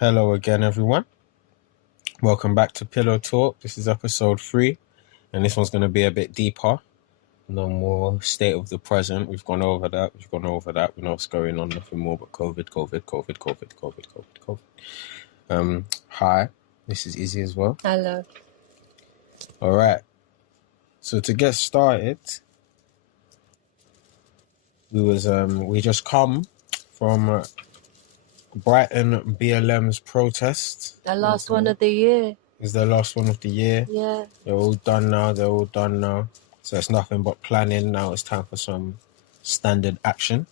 Hello again, everyone. Welcome back to Pillow Talk. This is episode 3, and this one's going to be a bit deeper. No more state of the present. We've gone over that. We know what's going on. Nothing more but COVID. Hi, this is Izzy as well. Hello. All right. So to get started, we just come from Brighton BLM's protest. The last one of the year. It's the last one of the year. Yeah. They're all done now. So it's nothing but planning. Now it's time for some standard action.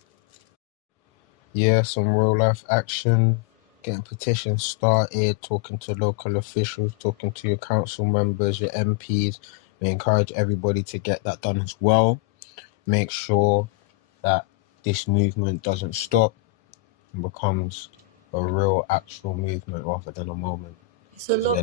Yeah, some real life action. Getting petitions started, talking to local officials, talking to your council members, your MPs. We encourage everybody to get that done as well. Make sure that this movement doesn't stop and becomes a real actual movement rather than a moment. It's a lot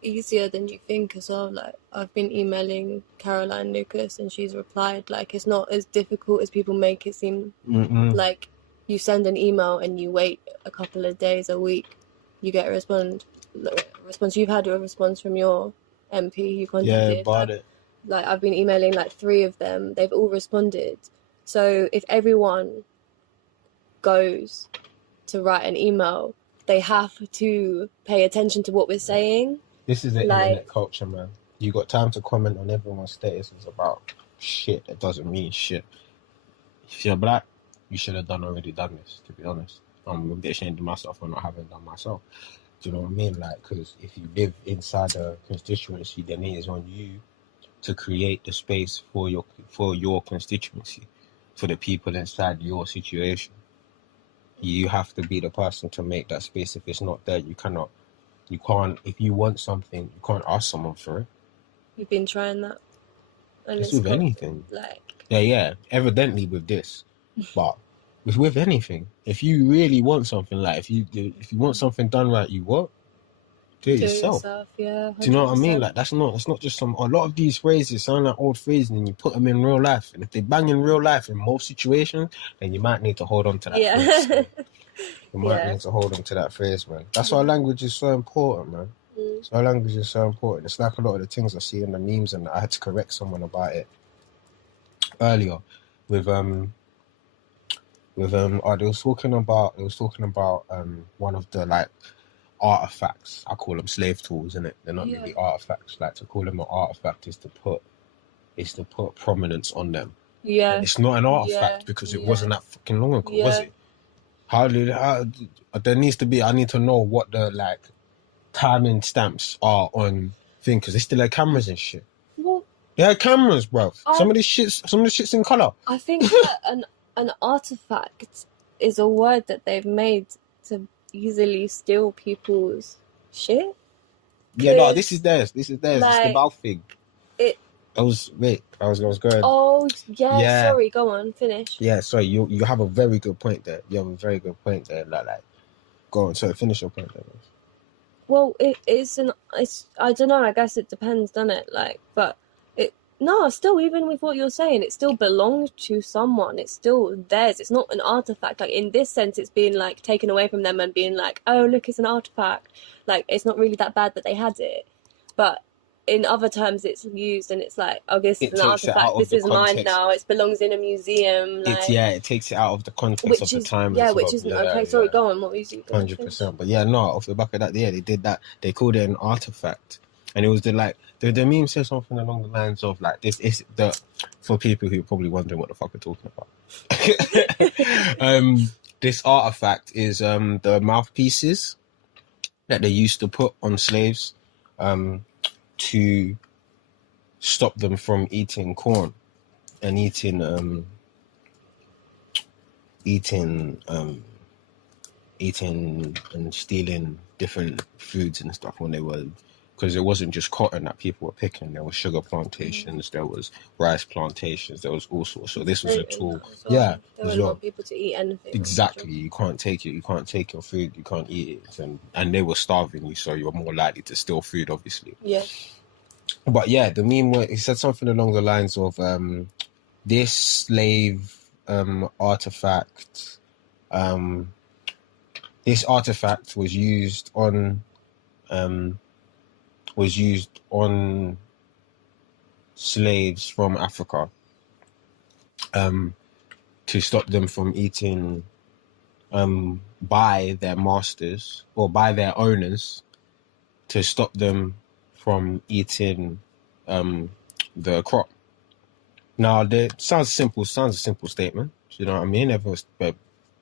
easier than you think as well. Like, I've been emailing Caroline Lucas and she's replied, like, it's not as difficult as people make it seem. Like, you send an email and you wait a couple of days, a week, you get a response. You've had a response from your MP you contacted. Yeah, about it. Like, I've been emailing like 3 of them. They've all responded. So if everyone goes to write an email, they have to pay attention to what we're saying. This is the internet culture, man. You got time to comment on everyone's statuses about shit that doesn't mean shit. If you're black, you should have already done this, to be honest. I'm a bit ashamed of myself for not having done myself. Do you know what I mean? Like, because if you live inside a constituency, then it is on you to create the space for your constituency, for the people inside your situation. You have to be the person to make that space. If it's not there, you can't, if you want something, you can't ask someone for it. You've been trying that. And it's with anything. Like... Yeah, evidently with this. But with anything, if you really want something, like if you want something done right, you what? Do it yourself. Yeah, 100%. Do you know what I mean? Like, that's not just a lot of these phrases sound like old phrases and you put them in real life. And if they bang in real life in most situations, then you might need to hold on to that phrase. You might need to hold on to that phrase, man. That's why language is so important, man. So language is so important. It's like a lot of the things I see in the memes, and I had to correct someone about it earlier with they was talking about one of the like artifacts. I call them slave tools, innit? They're not really artifacts. Like, to call them an artifact is to put prominence on them. Yeah. And it's not an artifact because it wasn't that fucking long ago, was it? How there needs to be, I need to know what the like timing stamps are on thing, because they still have cameras and shit. Well, they had cameras, bro. Some of the shit's in colour. I think that an artifact is a word that they've made to easily steal people's shit. Yeah, no, this is theirs. Like, it's the mouth thing. I was going. Oh, yeah. Sorry, go on, finish. Yeah, sorry. You have a very good point there. Like, go on. Sorry, finish your point there. Well, it's I don't know. I guess it depends, doesn't it? Like, but still, even with what you're saying, it still belongs to someone. It's still theirs. It's not an artifact. Like, in this sense, it's being like taken away from them and being like, oh, look, it's an artifact. Like, it's not really that bad that they had it, but in other terms, it's used and it's like, oh, this is an artifact. This is mine now. It belongs in a museum. Like, it takes it out of the context of the time. Yeah, which isn't okay. Sorry, go on. What was you? 100%. But off the back of that, they did that. They called it an artifact, and it was the meme said something along the lines of like, this is for people who are probably wondering what the fuck we're talking about. This artifact is the mouthpieces that they used to put on slaves, to stop them from eating corn and eating and stealing different foods and stuff when they were, because it wasn't just cotton that people were picking. There was sugar plantations, there was rice plantations, there was all sorts. So this was a tool. They wouldn't want people to eat anything. Exactly. You can't take it. You can't take your food. You can't eat it. And they were starving you, so you're more likely to steal food, obviously. Yeah. But yeah, the meme he said something along the lines of this slave artifact this artifact was used on slaves from Africa to stop them from eating by their masters or by their owners, to stop them from eating the crop. Now, sounds a simple statement. Do you know what I mean? Everyone's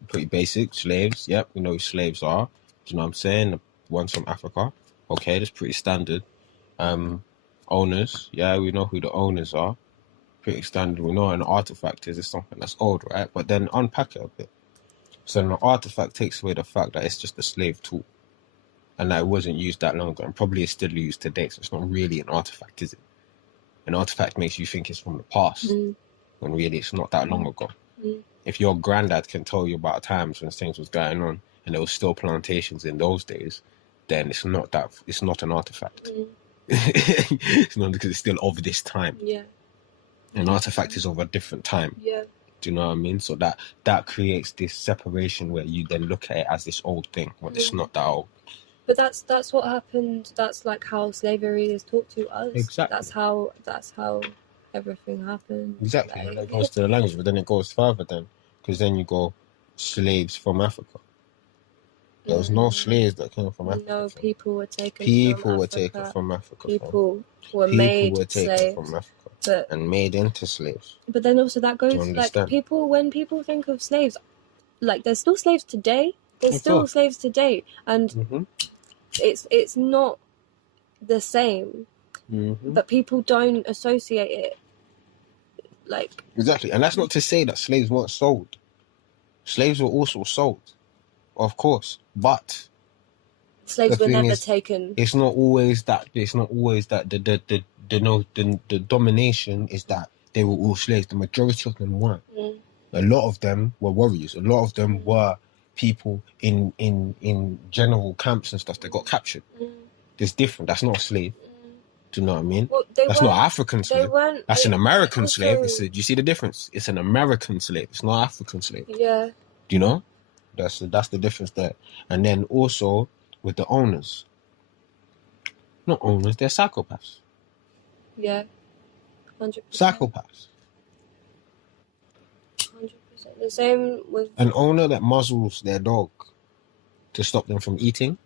pretty basic. Slaves, yep, we know who slaves are. Do you know what I'm saying? The ones from Africa. Okay, that's pretty standard. Owners, yeah, we know who the owners are. Pretty standard. We know an artifact is something that's old, right? But then unpack it a bit. So an artifact takes away the fact that it's just a slave tool, and that it wasn't used that long ago, and probably is still used today. So it's not really an artifact, is it? An artifact makes you think it's from the past, when really it's not that long ago. If your granddad can tell you about times when things was going on and there was still plantations in those days, then it's not an artifact. It's not, because it's still of this time. Yeah. An artifact is of a different time. Yeah. Do you know what I mean? So that creates this separation where you then look at it as this old thing when it's not that old. But that's what happened. That's like how slavery is taught to us. Exactly. That's how everything happened. Exactly. Like, And it goes to the language, but then it goes further then, because then you go slaves from Africa. There was no slaves that came from Africa. No, people were taken from Africa. People were made slaves from Africa and made into slaves. But then also that goes, like, when people think of slaves, like, there's still slaves today. And it's not the same. But people don't associate it, like... Exactly. And that's not to say that slaves weren't sold. Slaves were also sold, of course, but slaves were never taken. It's not always that the domination is that they were all slaves. The majority of them weren't. A lot of them were warriors. A lot of them were people in general camps and stuff that got captured. It's different. That's not a slave. Do you know what I mean? Well, that's not African slave. That's an American slave. Do you see the difference? It's an American slave. It's not African slave. Yeah. Do you know? That's the difference there. And then also with the owners. Not owners, they're psychopaths. Yeah. 100%. Psychopaths. 100%. The same with... An owner that muzzles their dog to stop them from eating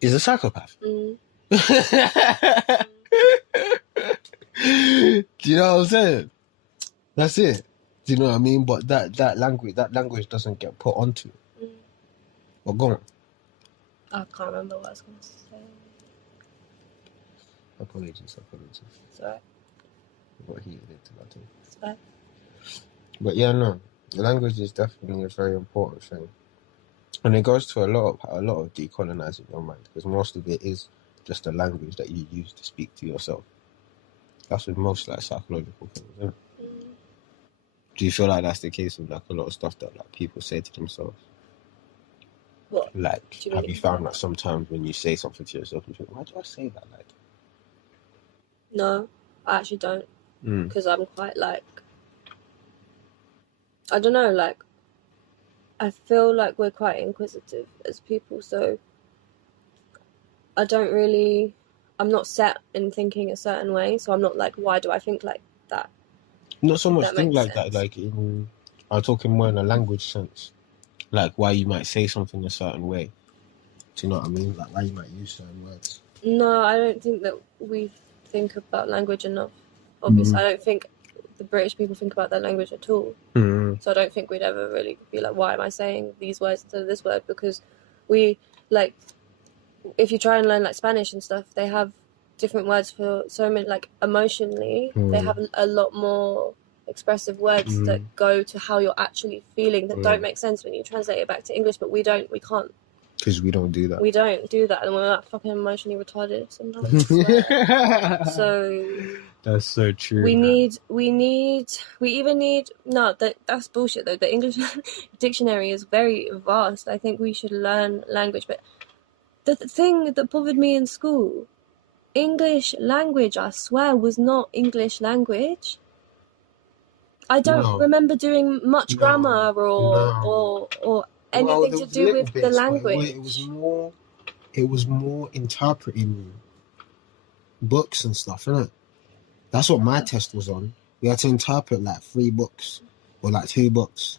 is a psychopath. Do you know what I'm saying? That's it. Do you know what I mean? But that language doesn't get put onto it. Well, go on. I can't remember what I was going to say. Apologies. It's alright. I got heated into that too. It's fine. But yeah, no. Language is definitely a very important thing. And it goes to a lot of decolonizing your mind, because most of it is just a language that you use to speak to yourself. That's with most like psychological things, isn't it? Do you feel like that's the case with like a lot of stuff that like people say to themselves? What? Like, have you found that sometimes when you say something to yourself, you think, why do I say that? Like, no, I actually don't, because I'm quite like, I don't know, like, I feel like we're quite inquisitive as people, so I'm not set in thinking a certain way, so I'm not like, why do I think like that? Not so much think like that, like I'm talking more in a language sense, like why you might say something a certain way. Do you know what I mean? Like why you might use certain words. No, I don't think that we think about language enough. Obviously, I don't think the British people think about their language at all. So I don't think we'd ever really be like, why am I saying these words instead of this word? Because we, like, if you try and learn like Spanish and stuff, they have different words for so many, like emotionally, they have a lot more expressive words that go to how you're actually feeling that don't make sense when you translate it back to English, but we can't. Because we don't do that. We don't do that, and we're like fucking emotionally retarded sometimes. So that's so true. That's bullshit though. The English dictionary is very vast. I think we should learn language, but the thing that bothered me in school, English language, I swear, was not English language. I don't remember doing much grammar or anything there to was do little with the bits, but language. it was more interpreting books and stuff, innit? That's what my test was on. We had to interpret like 3 books, or like 2 books,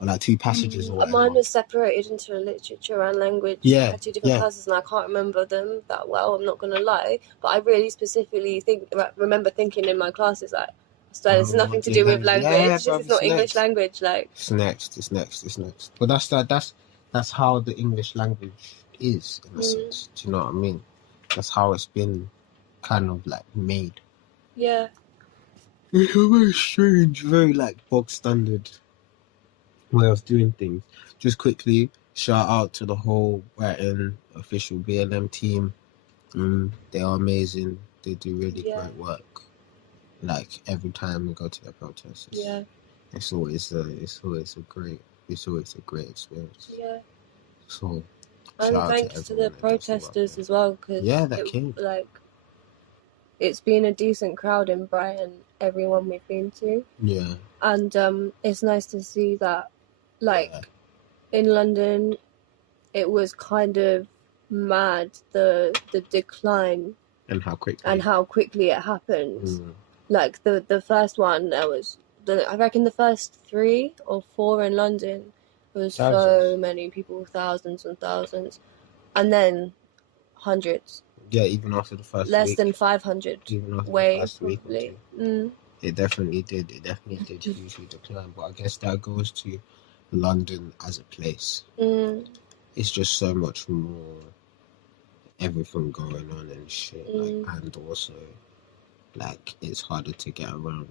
or like 2 passages or whatever. Mine was separated into literature and language. Yeah, I had 2 different classes, and I can't remember them that well. I'm not gonna lie, but I really specifically remember thinking in my classes like, so this is nothing to do with language. Yeah, This is not English language. Like, it's next. But that's how the English language is, in a sense. Do you know what I mean? That's how it's been kind of like made. Yeah. It's a very strange, very like bog standard way of doing things. Just quickly, shout out to the whole Brighton official BLM team. They are amazing. They do really great work. Like every time we go to their protests, it's always a great experience. Yeah. So, and thanks to the protesters as well, because it's been a decent crowd in Brighton, everyone we've been to. Yeah. And it's nice to see that, in London, it was kind of mad, the decline and how quickly it happened. Like the first one, there was I reckon the first 3 or 4 in London, there was so many people, thousands and thousands, and then hundreds. Yeah, even after the first less week, than 500. Even after way the first probably. Week It definitely did hugely decline. But I guess that goes to London as a place. It's just so much more everything going on and shit. And also, it's harder to get around,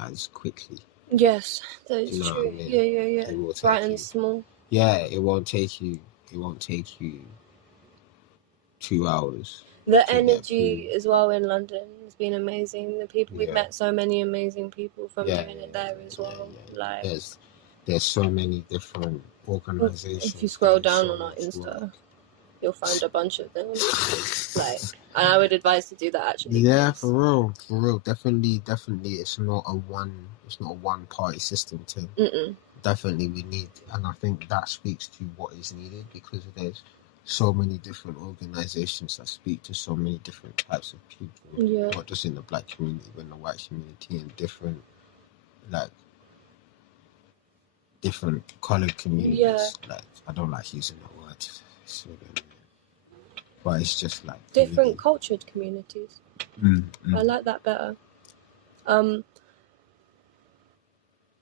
as quickly. Yes, that is true. I mean? Yeah. Brighton's small. Yeah, it won't take you 2 hours. The energy as well in London has been amazing. The people we've met, so many amazing people from doing it there as well. There's so many different organizations. If you scroll down on our Insta, you'll find a bunch of them. And I would advise to do that actually. Yeah, for real. Definitely. It's not a one party system thing. Definitely we need, and I think that speaks to what is needed, because there's so many different organizations that speak to so many different types of people, not just in the black community but in the white community, and different coloured communities. I don't like using that word, but it's just different cultured communities. I like that better.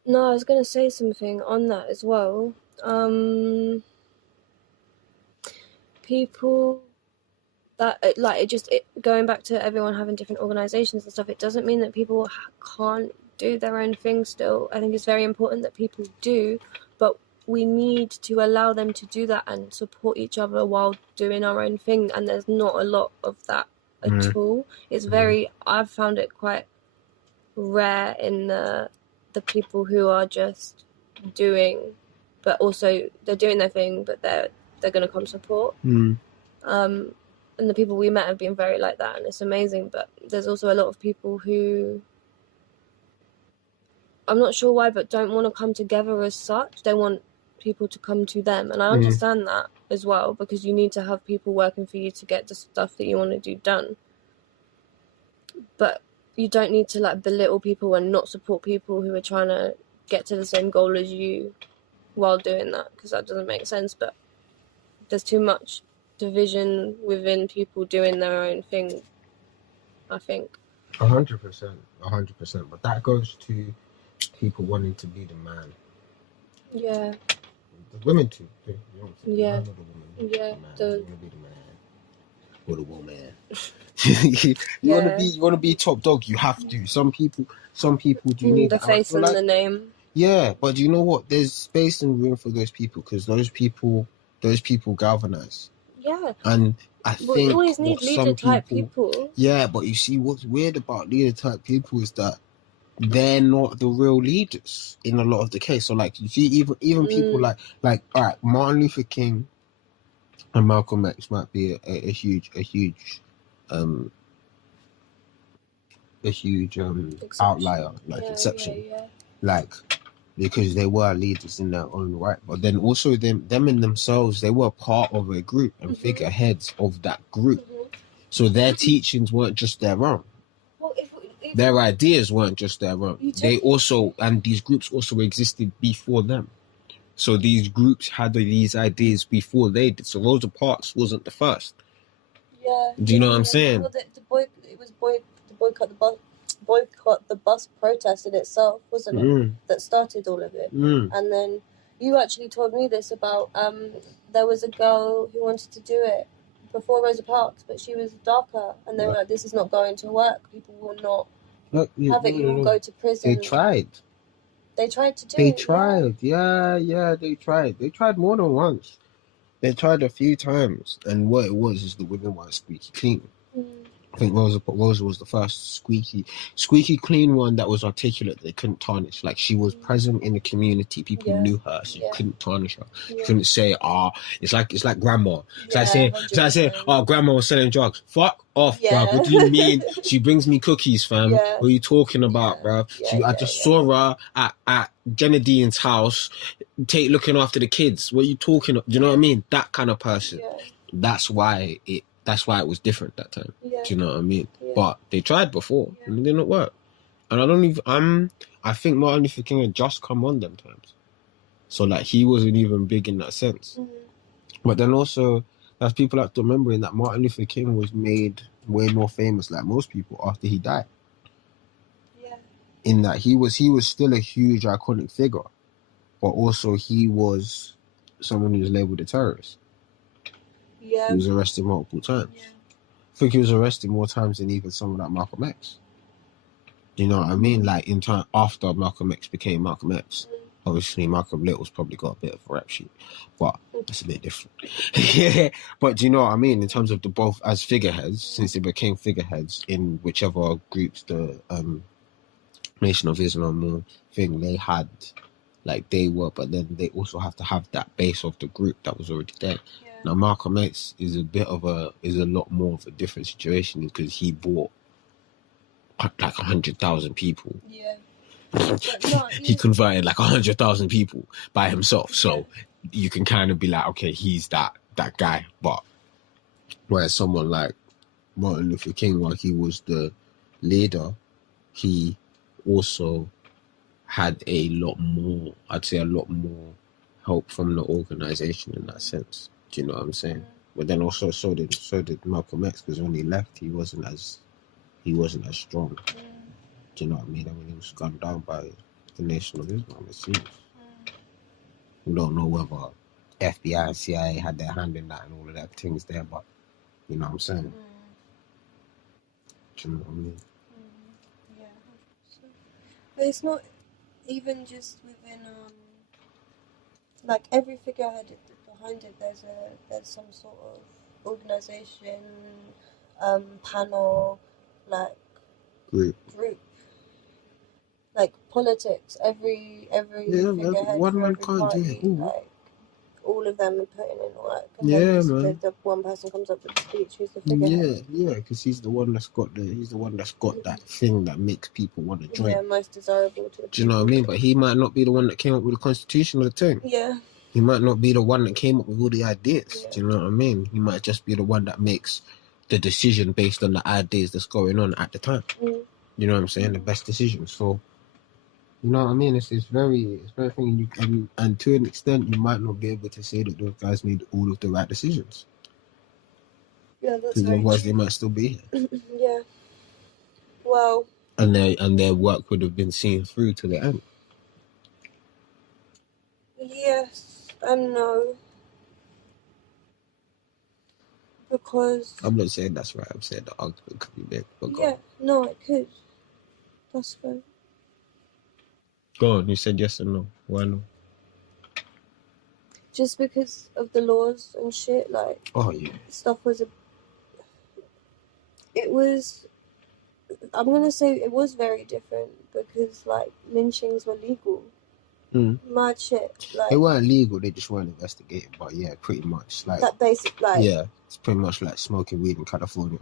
No, I was going to say something on that as well. People that going back to everyone having different organizations and stuff, it doesn't mean that people can't do their own thing still. I think it's very important that people do, but we need to allow them to do that and support each other while doing our own thing, and there's not a lot of that at all. It's I've found it quite rare in the people who are just doing, but also they're doing their thing, but they're going to come support. And the people we met have been very like that, and it's amazing. But there's also a lot of people who, I'm not sure why, but don't want to come together as such. They want people to come to them, and I understand that as well, because you need to have people working for you to get the stuff that you want to do done. But you don't need to belittle people and not support people who are trying to get to the same goal as you while doing that, because that doesn't make sense. But there's too much division within people doing their own thing, I think. 100%. But that goes to people wanting to be the man. Yeah. The women too. You know, yeah. The woman, yeah. You want to be the man or the woman. You want to be top dog. You have to. Some people do need the face and the name. Yeah, but you know what? There's space and room for those people, because those people galvanize. Yeah. And I think you always need leader type people. Yeah, but you see, what's weird about leader type people is that they're not the real leaders in a lot of the case. So you see, even people like all right, Martin Luther King and Malcolm X might be a huge outlier, exception. Yeah. because they were leaders in their own right. But then also them in themselves, they were part of a group and figureheads of that group. So their teachings weren't just their own. Well, if their ideas weren't just their own. They also, and these groups also existed before them. So these groups had these ideas before they did. So Rosa Parks wasn't the first. Yeah. Do you know what I'm saying? Well, the boycott the bus protest in itself, wasn't it? That started all of it. And then you actually told me this about there was a girl who wanted to do it before Rosa Parks, but she was darker, and they were like, "This is not going to work. People will not have it. You will go to prison." They tried. They tried to do They it. tried. Yeah, they tried. They tried more than once. They tried a few times, and what it was is the women weren't squeaky clean. I think Rosa was the first squeaky clean one that was articulate. They couldn't tarnish. Like, she was present in the community. People knew her, so you couldn't tarnish her. You couldn't say, it's like grandma. It's like saying, grandma was selling drugs. Fuck off, bruv. What do you mean? She brings me cookies, fam. What are you talking about, bruv? I just saw her at Jenna Dean's house, looking after the kids. What are you talking about? Do you know what I mean? That kind of person. That's why it was different that time. Do you know what I mean? But they tried before and it didn't work. And I think Martin Luther King had just come on them times. So like, he wasn't even big in that sense. But then also, as people have to remember, in that Martin Luther King was made way more famous, like most people, after he died. In that he was still a huge iconic figure, but also he was someone who was labeled a terrorist. He was arrested multiple times. I think he was arrested more times than even someone like Malcolm X. You know what I mean? Like, in time after Malcolm X became Malcolm X. Obviously, Malcolm Little's probably got a bit of a rap sheet, but that's a bit different. But do you know what I mean? In terms of the both as figureheads, since they became figureheads in whichever groups the Nation of Islam thing, they had, like, they were, but then they also have to have that base of the group that was already there. Now, Malcolm X is a lot more of a different situation, because he bought like 100,000 people. He converted like 100,000 people by himself. So you can kind of be like, okay, he's that guy. But whereas someone like Martin Luther King, while he was the leader, he also had a lot more help from the organization in that sense. Do you know what I'm saying? But then also so did Malcolm X, because when he left, he wasn't as strong. Do you know what I mean? I mean, he was gunned down by the Nation of Islam, it seems. We don't know whether FBI and CIA had their hand in that and all of that things there, but you know what I'm saying? Do you know what I mean? Yeah. But it's not even just within like, every figurehead behind it, there's some sort of organization, panel, like group, like politics. Every figurehead, one man can't party, do it. Like, all of them are putting in work. And man. The one person comes up with the speech who's the figurehead. Because he's the one that's got that thing that makes people want to join. Yeah, most desirable to. Do you know what I mean? But he might not be the one that came up with the constitution or the thing. Yeah. He might not be the one that came up with all the ideas. Do you know what I mean? He might just be the one that makes the decision based on the ideas that's going on at the time. You know what I'm saying? The best decision. So, you know what I mean? It's very thing, and to an extent, you might not be able to say that those guys made all of the right decisions. Yeah, that's because otherwise they might still be here. Yeah. Well. And their work would have been seen through to the end. Yes and no. Because I'm not saying that's right. I'm saying the argument could be made. But no, it could. That's fair. Go on. You said yes and no. Why no? Just because of the laws and shit, like. Oh yeah. Stuff was I'm gonna say it was very different because, like, lynchings were legal. Mad shit. Like, they weren't legal, they just weren't investigated. But yeah, pretty much like that basic, like, yeah, it's pretty much like smoking weed in California.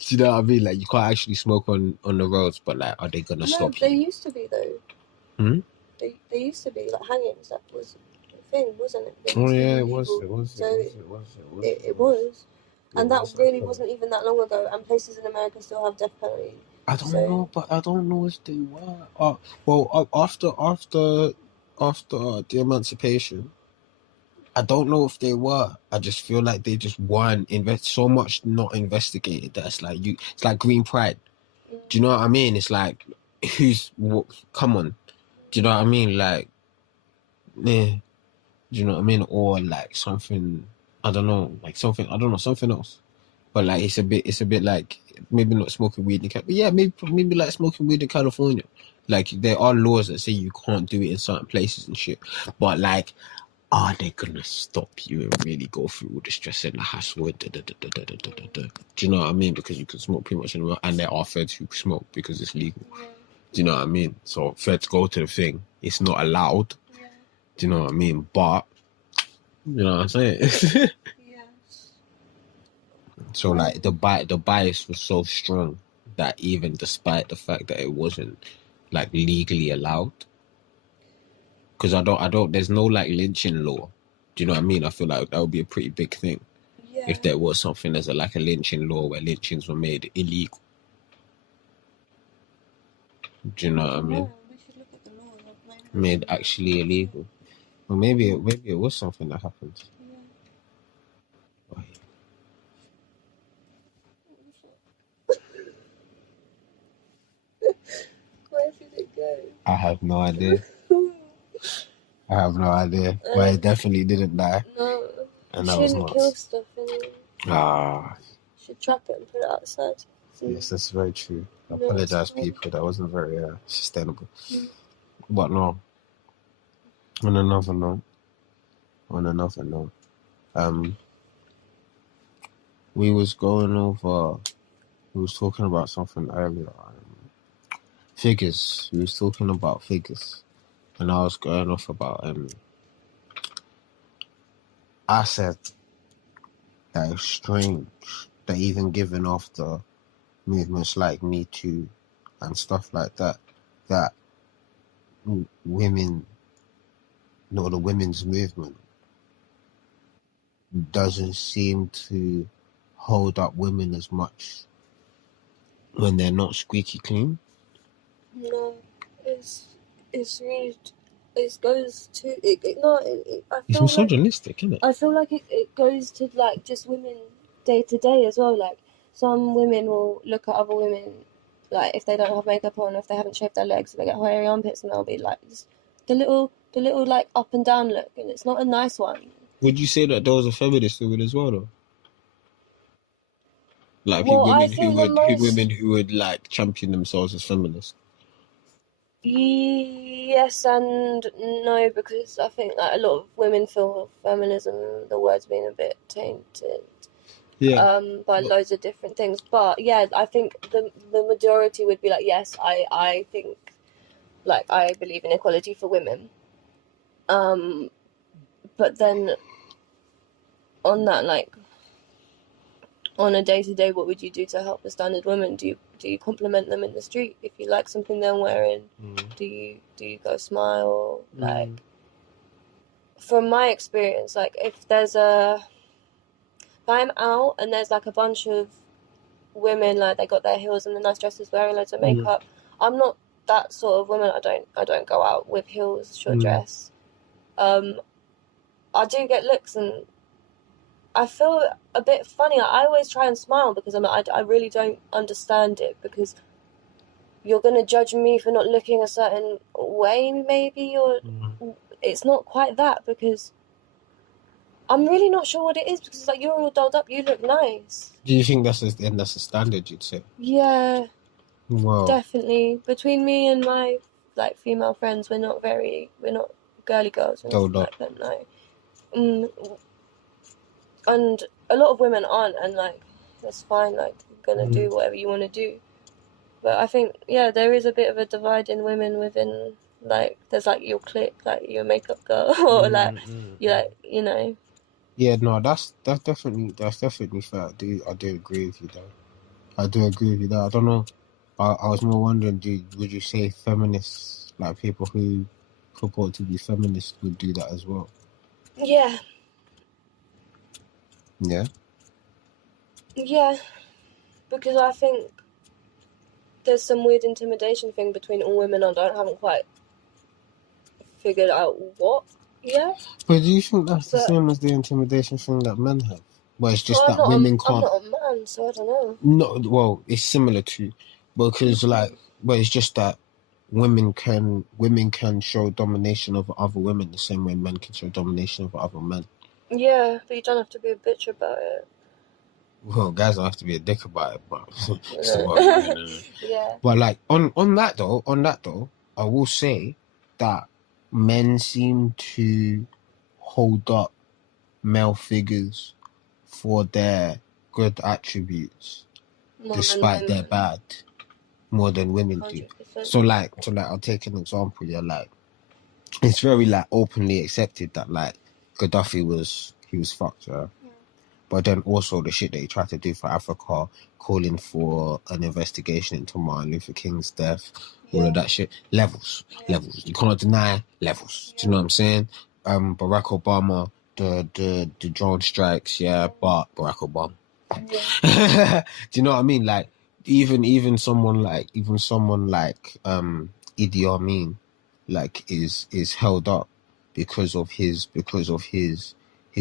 you know what I mean? Like, you can't actually smoke on the roads, but like, are they gonna stop they you? used to be though. They used to be like hangings. That was a thing, wasn't it? They used to be illegal. It was. And that really wasn't even that long ago. And places in America still have death penalty. I don't know, but I don't know if they were. After the emancipation, I don't know if they were. I just feel like they just weren't so much not investigated. That's like it's like green pride. Do you know what I mean? It's like, come on. Do you know what I mean? Like, yeah. Do you know what I mean? Or like something, I don't know, something else. But like, it's a bit like, maybe not smoking weed in California. Yeah, maybe like smoking weed in California. Like, there are laws that say you can't do it in certain places and shit. But like, are they gonna stop you and really go through all the stress and the hassle? Do you know what I mean? Because you can smoke pretty much anywhere, and there are feds who smoke because it's legal. Do you know what I mean? So feds go to the thing. It's not allowed. Do you know what I mean? But, you know what I'm saying? Yes. So like, the bias was so strong that even despite the fact that it wasn't like legally allowed, because there's no like lynching law. Do you know what I mean? I feel like that would be a pretty big thing if there was something as a lynching law where lynchings were made illegal. Do you know what I mean? We should look at the law. Made actually illegal. Well, maybe it was something that happened. Where did it go? I have no idea. But it definitely didn't die. No. And that was nuts. Kill stuff anyway. Should trap it and put it outside. Yes, that's very true. I apologize, people. That wasn't very sustainable. But no. On another note, we was talking about something earlier. Figures. We was talking about figures. And I was going off about, I said that it's strange that even given off the movements like Me Too and stuff like that, that women, the women's movement doesn't seem to hold up women as much when they're not squeaky clean. No, it's really, it goes to I feel it's misogynistic, isn't it? I feel like it goes to like just women day to day as well. Like, some women will look at other women, like if they don't have makeup on, if they haven't shaved their legs, they get hairy armpits, and they'll be like, the little like up and down look, and it's not a nice one. Would you say that there was a feminist woman as well, though? Like, women who would like champion themselves as feminists. Yes and no, because I think that a lot of women feel feminism, the word's been a bit tainted. By loads of different things. But yeah, I think the majority would be like, yes, I think, like, I believe in equality for women. But then on that, like, on a day-to-day, what would you do to help the standard woman? Do you compliment them in the street if you like something they're wearing? Do you go smile? Like, from my experience, like, if I'm out and there's like a bunch of women, like, they got their heels and the nice dresses, wearing loads of makeup, I'm not that sort of woman. I don't go out with heels, short dress. I do get looks and I feel a bit funny. I always try and smile because I really don't understand it, because you're going to judge me for not looking a certain way, maybe, or it's not quite that, because I'm really not sure what it is, because it's like, you're all dolled up, you look nice. Do you think that's a standard, you'd say? Yeah. Wow. Definitely. Between me and my, like, female friends, we're not girly girls. Dolled up. Like that, no. And a lot of women aren't, and like, that's fine, like, you're gonna do whatever you want to do. But I think, yeah, there is a bit of a divide in women within, like, there's like your clique, like your makeup girl, or like, you like, you know. Yeah, no, that's definitely fair. I do agree with you though. I do agree with you there. I don't know. I was more wondering, would you say feminists, like people who purport to be feminists, would do that as well? Yeah. Yeah? Yeah. Because I think there's some weird intimidation thing between all women, and I haven't quite figured out what yet. But do you think that's the same as the intimidation thing that men have? Well, it's just that women can't... I'm not a man, so I don't know. No, well, it's similar to... Because, it's just that women can show domination over other women the same way men can show domination over other men. Yeah, but you don't have to be a bitch about it. Well, guys don't have to be a dick about it, but yeah. But like on that though, I will say that men seem to hold up male figures for their good attributes, despite their bad, more than women 100%. Do. So like I'll take an example. Yeah, like it's very like openly accepted that like Gaddafi was fucked. Yeah. But then also the shit that he tried to do for Africa, calling for an investigation into Martin Luther King's death, all of that shit. Levels. You can't deny levels. Do you know what I'm saying? Barack Obama, the drone strikes, but Barack Obama. Yeah. Do you know what I mean? Like even someone like Idi Amin, like is held up because of his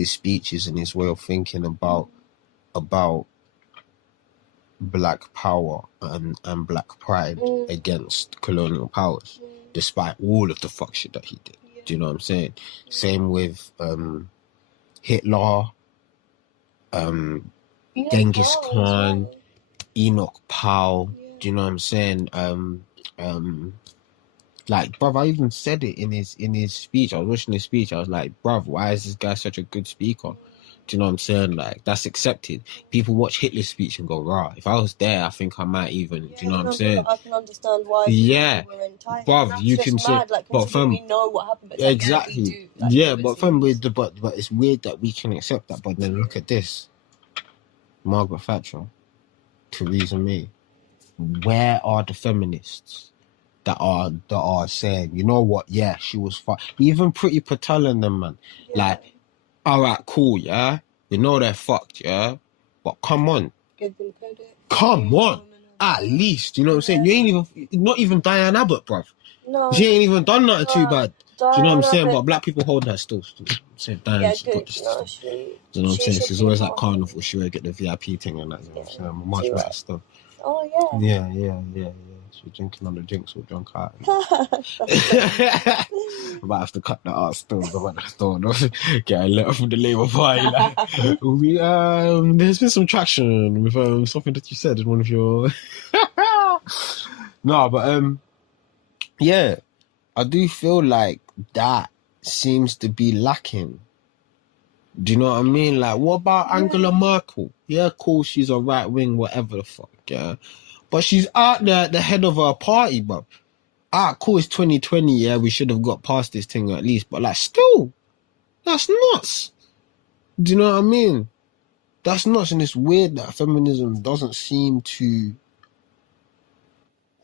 speeches and his way of thinking about black power and black pride against colonial powers, despite all of the fuck shit that he did. Do you know what I'm saying? Same with Hitler, Genghis Khan, Enoch Powell. Do you know what I'm saying? Like, bruv, I even said it in his speech. I was watching his speech. I was like, bruv, why is this guy such a good speaker? Do you know what I'm saying? Like, that's accepted. People watch Hitler's speech and go, rah. If I was there, I think I might even, do you know what I'm saying? I can understand why people were enticed. Bruv, you can say, like, but fam, we know what happened, but exactly. Like, but fam, but it's weird that we can accept that. But then look at this. Margaret Thatcher, Theresa May. Where are the feminists that are saying, you know what, yeah, she was fucked? Even Pretty Patel and them, man. Yeah. Like, all right, cool, yeah? We know they're fucked, yeah? But come on. Give them credit. Come on. At least, you know what I'm saying? You ain't even, not even Diane Abbott, bruv. No. She ain't even done nothing too bad. Diane do you know what I'm saying? Abbott. But black people hold her still. Saying Diane, yeah, she got this. No, do you know what I'm saying? She's always like carnival. She would get the VIP thing and that. You know what I'm saying? Much better stuff. Oh, yeah. Yeah. She's drinking on the drinks with John Carter. I might have to cut that out still. Get a letter from the Labour Party. Like, there's been some traction with something that you said in one of your... No, but yeah, I do feel like that seems to be lacking. Do you know what I mean? Like, what about Angela Merkel? Yeah, cool, she's a right wing, whatever the fuck, yeah. But she's out there at the head of her party, bro. Cool, it's 2020, yeah, we should have got past this thing at least. But, like, still, that's nuts. Do you know what I mean? That's nuts, and it's weird that feminism doesn't seem to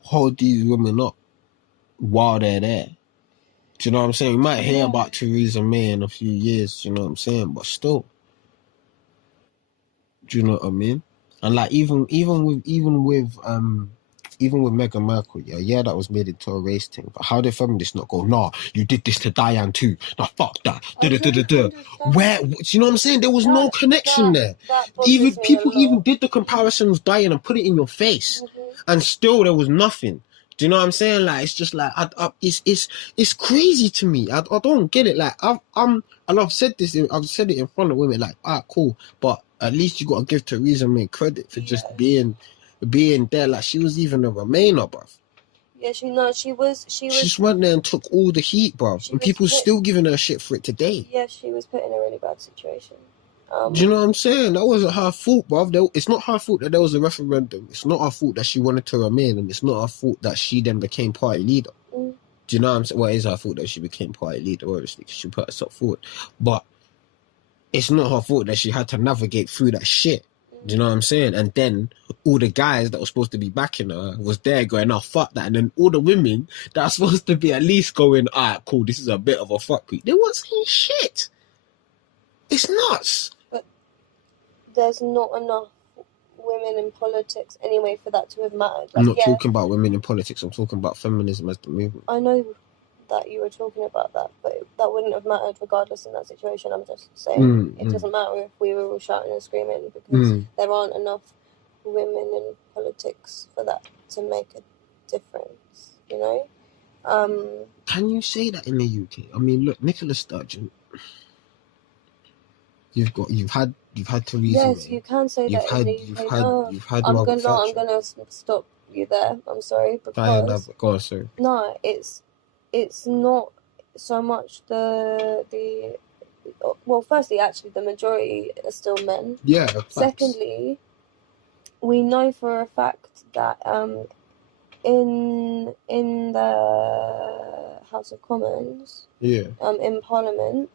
hold these women up while they're there. Do you know what I'm saying? We might hear about Theresa May in a few years, you know what I'm saying? But still. Do you know what I mean? And like even with Meghan Markle, yeah, that was made into a race thing. But how did feminists not go, nah, you did this to Diane too. Nah, fuck that. Where, do you know what I'm saying? There was no connection there. Even people even did the comparison with Diane and put it in your face, and still there was nothing. Do you know what I'm saying? Like, it's just like it's crazy to me. I don't get it. Like I've said this. I've said it in front of women. Like, cool, but at least you got to give Theresa May credit for just being there. Like, she was even a Remainer, bruv. Yeah, she was. She just went there and took all the heat, bruv. And people still giving her shit for it today. Yeah, she was put in a really bad situation. Do you know what I'm saying? That wasn't her fault, bruv. It's not her fault that there was a referendum. It's not her fault that she wanted to remain, and it's not her fault that she then became party leader. Do you know what I'm saying? Well, it is her fault that she became party leader, obviously, because she put herself forward. But it's not her fault that she had to navigate through that shit. Do you know what I'm saying? And then all the guys that were supposed to be backing her was there going, oh, fuck that. And then all the women that are supposed to be at least going, all right, cool, this is a bit of a fuck. They weren't saying shit. It's nuts. But there's not enough women in politics anyway for that to have mattered. I'm not talking about women in politics. I'm talking about feminism as the movement. I know that you were talking about that, but that wouldn't have mattered regardless in that situation. I'm just saying it doesn't matter if we were all shouting and screaming because there aren't enough women in politics for that to make a difference, you know? Can you say that in the UK? I mean, look, Nicola Sturgeon. You've had Theresa May. Yes, you can say that in the UK. You've had Margaret Thatcher. I'm gonna stop you there. I'm sorry because go on, sorry. No, it's not so much the well, firstly, actually, the majority are still men. Yeah. Facts. Secondly, we know for a fact that in the House of Commons, in Parliament,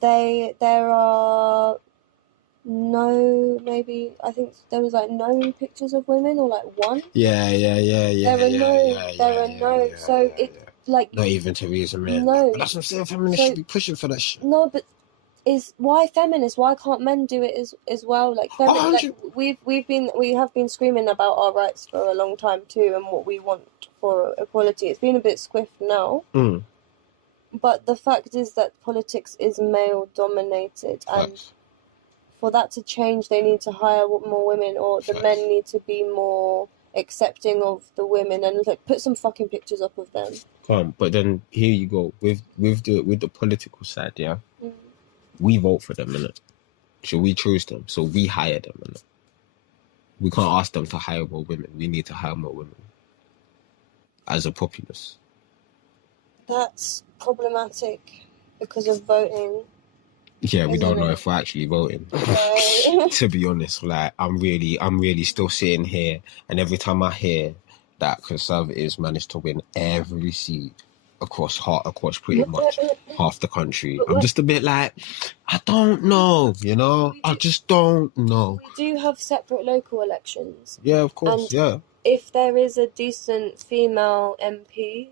there are I think there was like no pictures of women or like one. Yeah. There are no. So it like not even Theresa May. No, but that's what I'm saying. Feminists should be pushing for that shit. No, but why feminists? Why can't men do it as well? Like, we have been screaming about our rights for a long time too, and what we want for equality. It's been a bit squiffed now. But the fact is that politics is male dominated, and for that to change, they need to hire more women, or the men need to be more accepting of the women and like put some fucking pictures up of them. But then here you go with the political side, yeah. We vote for them, innit? So we choose them, so we hire them, innit? We can't ask them to hire more women. We need to hire more women as a populace. That's problematic because of voting. Yeah, we don't know if we're actually voting. To be honest, like I'm really still sitting here, and every time I hear that Conservatives managed to win every seat across pretty much half the country, I'm just a bit like, I don't know, you know? I just don't know. We do have separate local elections. Yeah, of course, yeah. If there is a decent female MP,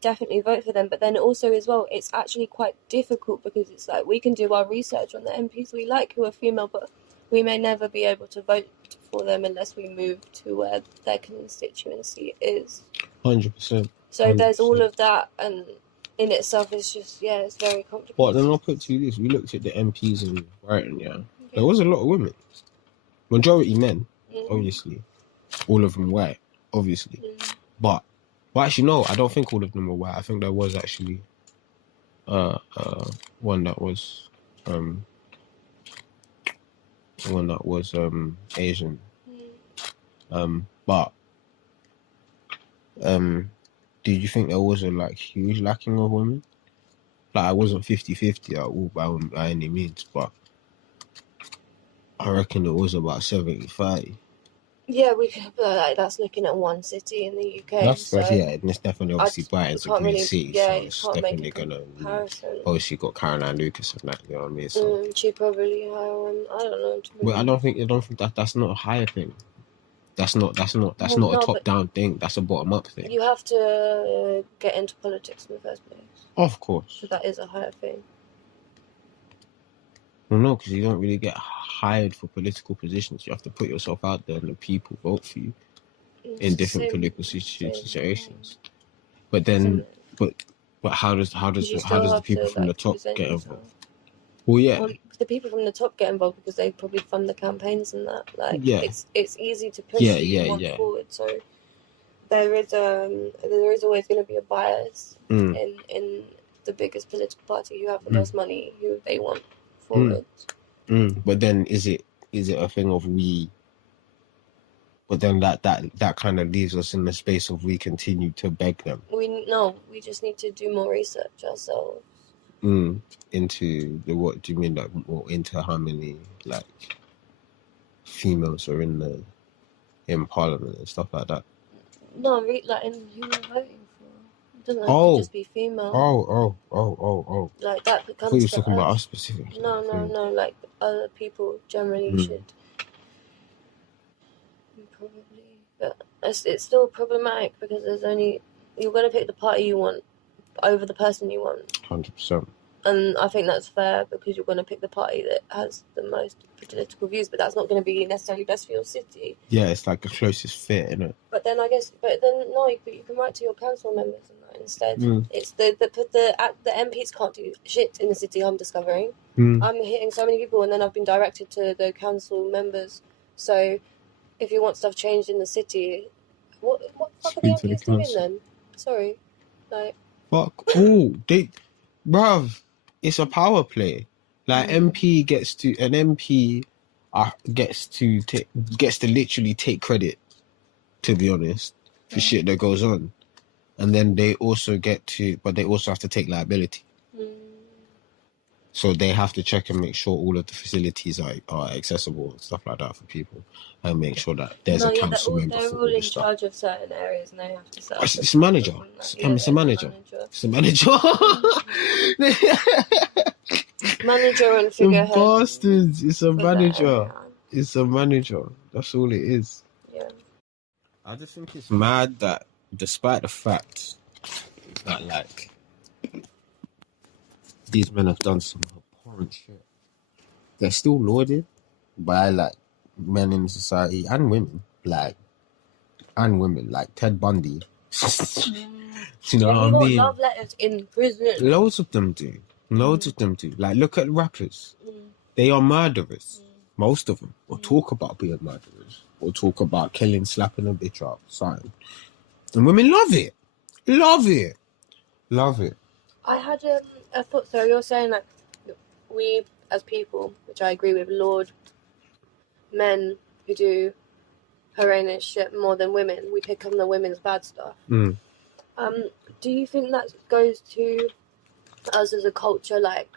definitely vote for them. But then also as well, it's actually quite difficult because it's like we can do our research on the MPs we like who are female, but we may never be able to vote for them unless we move to where their constituency is. 100%. So there's all of that, and in itself, it's just, it's very complicated. But then I'll put to you this. We looked at the MPs in Brighton, there was a lot of women. Majority men, obviously. All of them white, obviously. But, well, actually, no, I don't think all of them were white. I think there was actually one that was Asian. But do you think there was a like huge lacking of women? Like I wasn't 50-50 at all by any means, but I reckon it was about 70-30. Yeah, we could, but like, that's looking at one city in the UK. And it's definitely obviously Brighton's a green city, so it's definitely gonna. Obviously, got Caroline Lucas and that, you know what I mean? So she probably higher. I don't know. Well, I don't think that's not a higher thing. That's not a top-down thing. That's a bottom-up thing. You have to get into politics in the first place. Of course. So that is a higher thing. Well, no, because you don't really get hired for political positions. You have to put yourself out there, and the people vote for you in different political situations. But then, but how does the people from the top get involved? Well, yeah. Well, the people from the top get involved because they probably fund the campaigns and that. Like, it's easy to push you forward. So there is always going to be a bias in the biggest political party who have the most money, who they want forward. But then is it a thing of we? But then that kind of leaves us in the space of we continue to beg them. We just need to do more research ourselves. Into the, what do you mean, like, or into how many like females are in Parliament and stuff like that? No, like in who we're voting for. It doesn't have to just be female. Oh. Like that I comes thought you were to talking us. about us specifically. No. Like other people generally should. Probably, but it's still problematic because you're going to pick the party you want over the person you want. 100%. And I think that's fair because you're going to pick the party that has the most political views, but that's not going to be necessarily best for your city. Yeah, it's like the closest fit, isn't it? But then you can write to your council members and that instead. It's the MPs can't do shit in the city. I'm discovering. I'm hitting so many people, and then I've been directed to the council members. So, if you want stuff changed in the city, what the fuck are the MPs doing then? Sorry, like. Fuck. Bruv, it's a power play. Like MP gets to literally take credit, to be honest, for shit that goes on, and then they also have to take liability. So they have to check and make sure all of the facilities are accessible and stuff like that for people, and make sure that there's a council member for all in this stuff. charge of certain areas, and they have to set up. It's a manager. It's a manager. It's a manager. Manager and figurehead. Bastards. It's a manager. It's a manager. That's all it is. Yeah. I just think it's mad that despite the fact that like these men have done some abhorrent shit, they're still lauded by like men in society and women, like Ted Bundy. You know what I mean? Love letters in prison. Loads of them do. Like, look at rappers. They are murderers. Most of them. Or talk about being murderers. Or talk about killing, slapping a bitch up, something. And women love it. Love it. I had a thought. So you're saying like we as people, which I agree with, laud men who do horrendous shit more than women. We pick on the women's bad stuff. Do you think that goes to us as a culture, like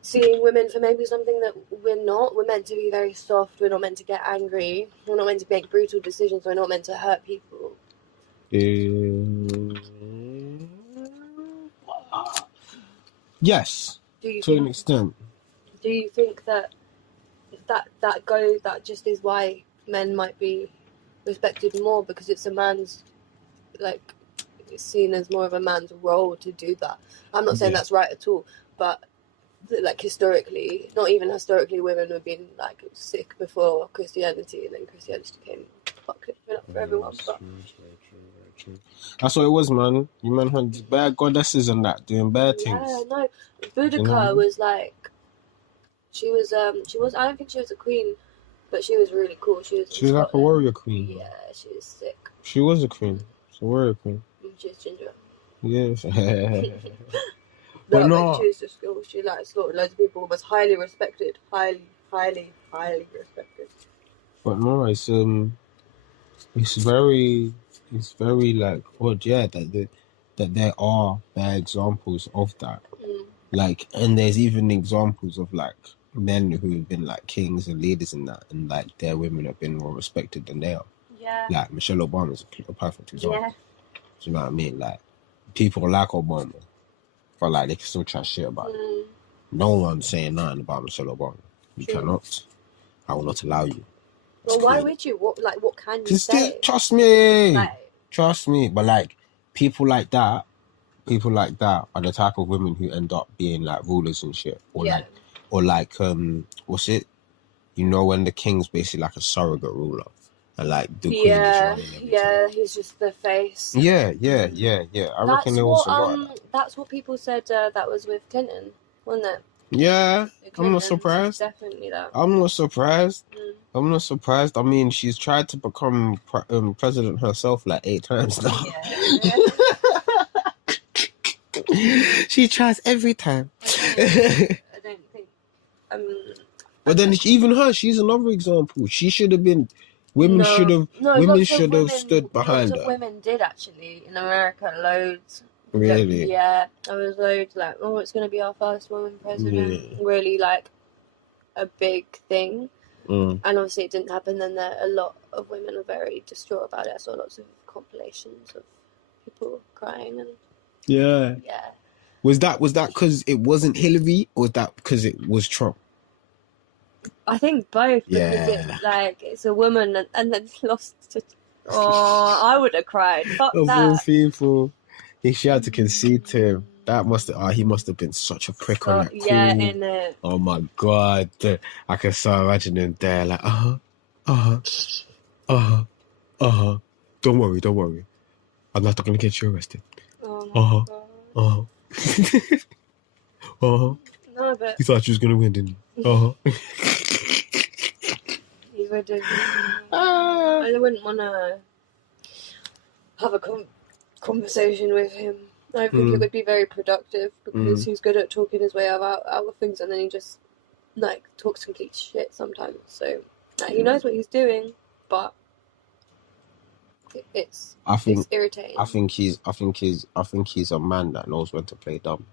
seeing women for maybe something that we're not? We're meant to be very soft. We're not meant to get angry. We're not meant to make brutal decisions. We're not meant to hurt people. Yes, to an extent. Do you think that just is why men might be respected more, because it's a man's, like, it's seen as more of a man's role to do that? I'm not saying that's right at all, but like historically, not even historically, women have been like sick before Christianity, and then Christianity came fucked it up for everyone. But that's what it was, man. You man had bad goddesses and that doing bad things. Yeah, no. Boudica was like, she was I don't think she was a queen, but she was really cool. She was like a warrior queen. Yeah, she was sick. She was a queen. She's a warrior queen. She was ginger. Yes. But no. She was just cool. She like slaughtered loads of people. Was highly respected. Highly respected. But no, it's very like odd, yeah, that there are bad examples of that. Like, and there's even examples of like men who have been like kings and leaders in that, and like their women have been more respected than they are. Yeah. Like Michelle Obama's a perfect example. Yeah. Do you know what I mean? Like, people like Obama, but like they can still chat shit about it. No one's saying nothing about Michelle Obama. You cannot. I will not allow you. Well, why would you? What can you say? Trust me. But like people like that are the type of women who end up being like rulers and shit, or like what's it? You know, when the king's basically like a surrogate ruler, and like the queen is running everything. Yeah, he's just the face. Yeah. I reckon there was a lot of that. That's what people said. That was with Clinton, wasn't it? Yeah, I'm not surprised. Definitely that. I'm not surprised. I mean, she's tried to become president herself like 8 times now. Yeah. She tries every time. I don't think. But then even her, she's another example. She should have been. Women should have stood behind her. Lots of women did actually in America. Loads. Really? Yeah, there was loads like, it's going to be our first woman president. Yeah. Really like a big thing. And obviously it didn't happen. Then a lot of women are very distraught about it. I saw lots of compilations of people crying and Yeah. Was that because it wasn't Hillary, or was that because it was Trump? I think both, because it's a woman and then lost to. Oh, I would have cried. Fuck Of all that. people, if she had to concede to him, he must have been such a prick on that call. Yeah, innit. Oh my God, I can so imagine him there, like, don't worry, I'm not gonna get you arrested. Oh my God. No, but You thought you was gonna win, didn't you? he wouldn't. I wouldn't want to have a conversation with him. I think it would be very productive, because he's good at talking his way out of things, and then he just talks complete shit sometimes. So he knows what he's doing, but it's irritating. I think he's a man that knows when to play dumb,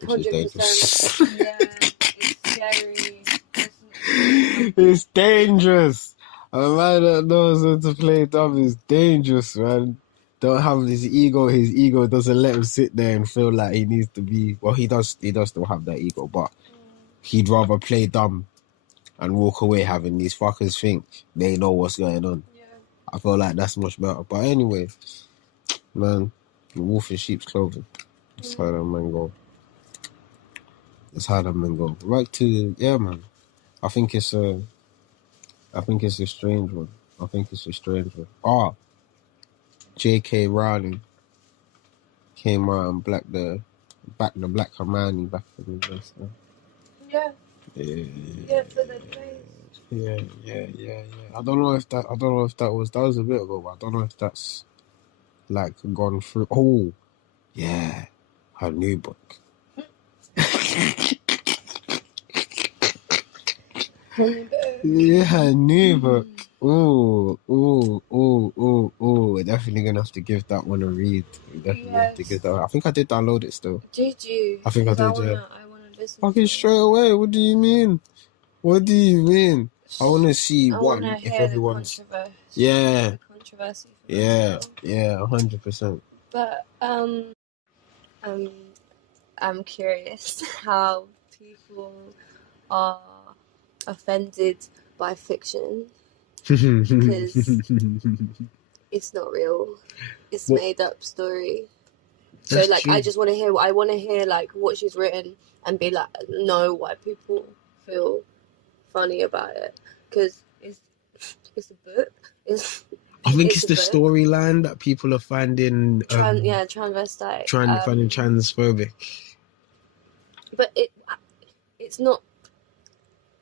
which 100%. is dangerous. Yeah, it's scary. It's dangerous. A man that knows when to play dumb is dangerous, man. Don't have his ego. His ego doesn't let him sit there and feel like he needs to be. Well, he does still have that ego, but he'd rather play dumb and walk away having these fuckers think they know what's going on. Yeah. I feel like that's much better. But anyway, man, the wolf in sheep's clothing. That's how that man go. Right to man. I think it's a strange one. J.K. Rowling came out and backed the Black Hermione back in the day. So. Yeah. Yeah, for the place. Yeah. I don't know if that was a bit ago, but I don't know if that's gone through. Oh, yeah, her new book. Yeah, her new book. Ooh. We're definitely gonna have to give that one a read. Have to give that one. I think I did download it still. Did you? I think I did, I wanna listen. Okay, straight away. What do you mean? I want to see if everyone's. The controversy. Yeah, 100%. But I'm curious how people are offended by fiction, because it's not real. It's made up story. So true. I just want to hear. I want to hear what she's written and be like, know why people feel funny about it, because it's a book. I think it's the storyline that people are finding. Transvestite. Finding transphobic. But it's not.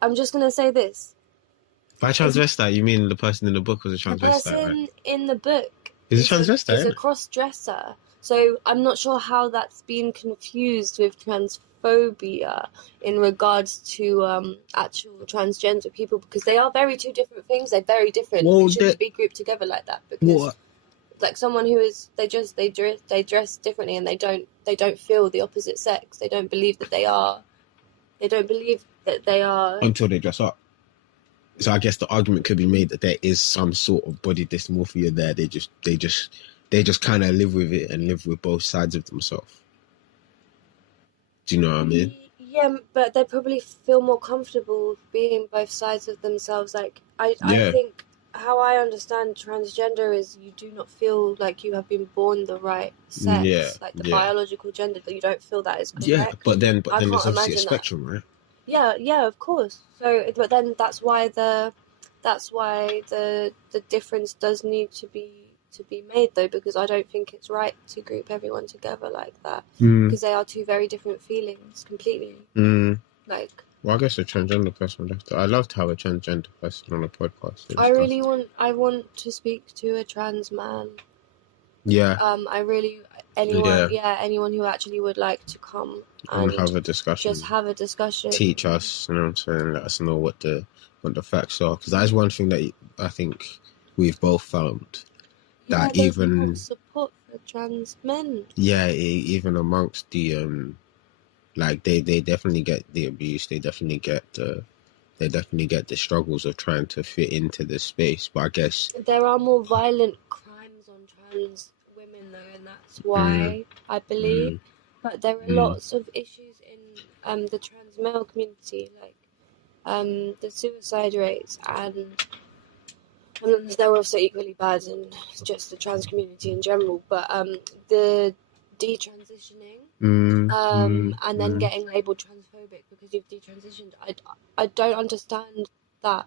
I'm just gonna say this. By transvestite, you mean the person in the book was a transvestite? The person in the book is a transvestite. Is a cross-dresser. So I'm not sure how that's been confused with transphobia in regards to actual transgender people, because they are two different things. They're very different. They shouldn't be grouped together like that, because someone who is they dress differently, and they don't feel the opposite sex. They don't believe that they are. They don't believe that they are until they dress up. So I guess the argument could be made that there is some sort of body dysmorphia there. They just kind of live with it and live with both sides of themselves. Do you know what I mean? Yeah, but they probably feel more comfortable being both sides of themselves. I think how I understand transgender is you do not feel like you have been born the right sex, biological gender, that you don't feel that is correct. Yeah, but then there's obviously a spectrum, right? Yeah, of course. So, but then that's why the difference does need to be made, though, because I don't think it's right to group everyone together like that, because they are two very different feelings completely. Well, I guess a transgender person would have to. I'd love to have a transgender person on a podcast. I want to speak to a trans man. Yeah. Anyone who actually would like to come and have a discussion. Just have a discussion. Teach us, you know what I'm saying? Let us know what the facts are, because that is one thing that I think we've both found. That even support for trans men. Yeah, even amongst the they definitely get the abuse. They definitely get the struggles of trying to fit into the space. But I guess there are more violent crimes on trans women though, and that's why I believe. But there are lots of issues in the trans male community, like the suicide rates, and they're also equally bad in just the trans community in general. But the detransitioning and then getting labelled transphobic because you've detransitioned, I don't understand that.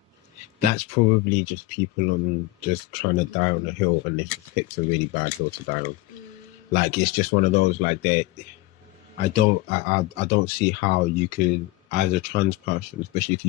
That's probably just people on just trying to die on a hill, and they've picked a really bad hill to die on. Like, it's just one of those, like, I don't see how you could, as a trans person, especially if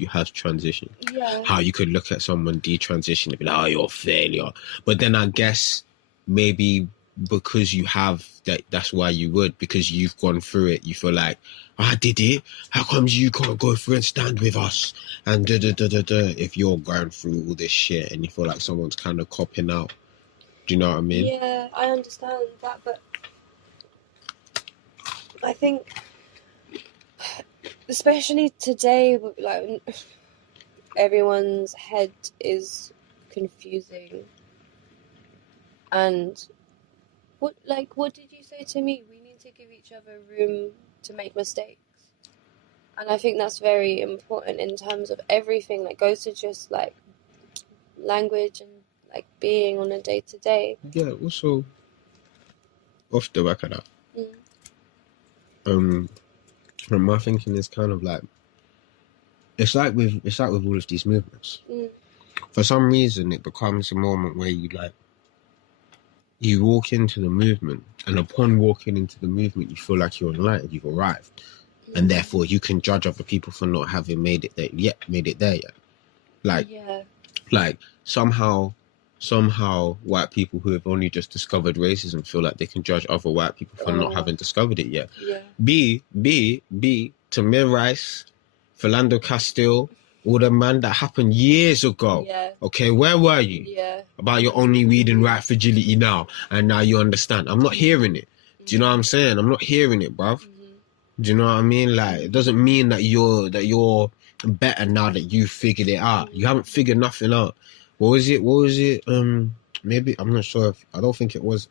you have transitioned, how you could look at someone detransition and be like, oh, you're a failure. But then I guess maybe because you have that's why you would, because you've gone through it. You feel like, I did it. How comes you can't go through and stand with us? And if you're going through all this shit and you feel like someone's kind of copping out. Do you know what I mean? Yeah, I understand that, but I think, especially today, like, everyone's head is confusing. And what did you say to me? We need to give each other room to make mistakes. And I think that's very important in terms of everything that goes to just like language and like being on a day-to-day. Yeah, also off the back of that. From my thinking is kind of like, it's like with all of these movements. For some reason, it becomes a moment where you walk into the movement, and upon walking into the movement, you feel like you're enlightened, you've arrived, and therefore you can judge other people for not having made it there yet. Like somehow white people who have only just discovered racism feel like they can judge other white people for not having discovered it yet. B, Tamir Rice, Philando Castile, all the man that happened years ago. Okay, where were you? About your only reading right fragility now, and now you understand. I'm not hearing it. Do you know what I'm saying? I'm not hearing it, bruv. Do you know what I mean? Like, it doesn't mean that you're better now that you figured it out. You haven't figured nothing out. What was it? Maybe, I'm not sure if, I don't think it was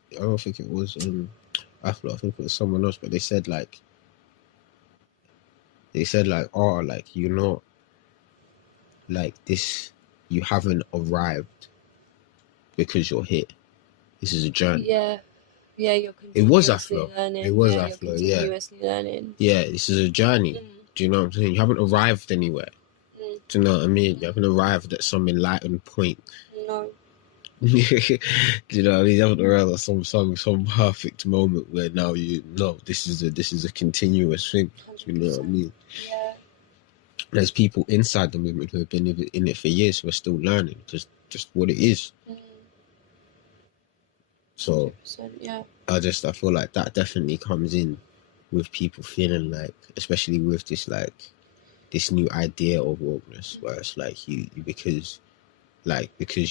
Afro. I think it was someone else, but they said like, oh, like, you know, like this, you haven't arrived because you're here. This is a journey. Yeah, you're continuously It was Afro. learning. It was You're Afro, continuously learning. Yeah, this is a journey. Do you know what I'm saying? You haven't arrived anywhere. Do you know what I mean? You haven't arrived at some enlightened point. No. Do you know what I mean? You haven't arrived at some perfect moment where now you know this is a continuous thing. Do you know what I mean? Yeah. There's people inside the movement who have been in it for years who are still learning just what it is. So yeah. I feel like that definitely comes in with people feeling like, especially with this new idea of wokeness, where it's like you because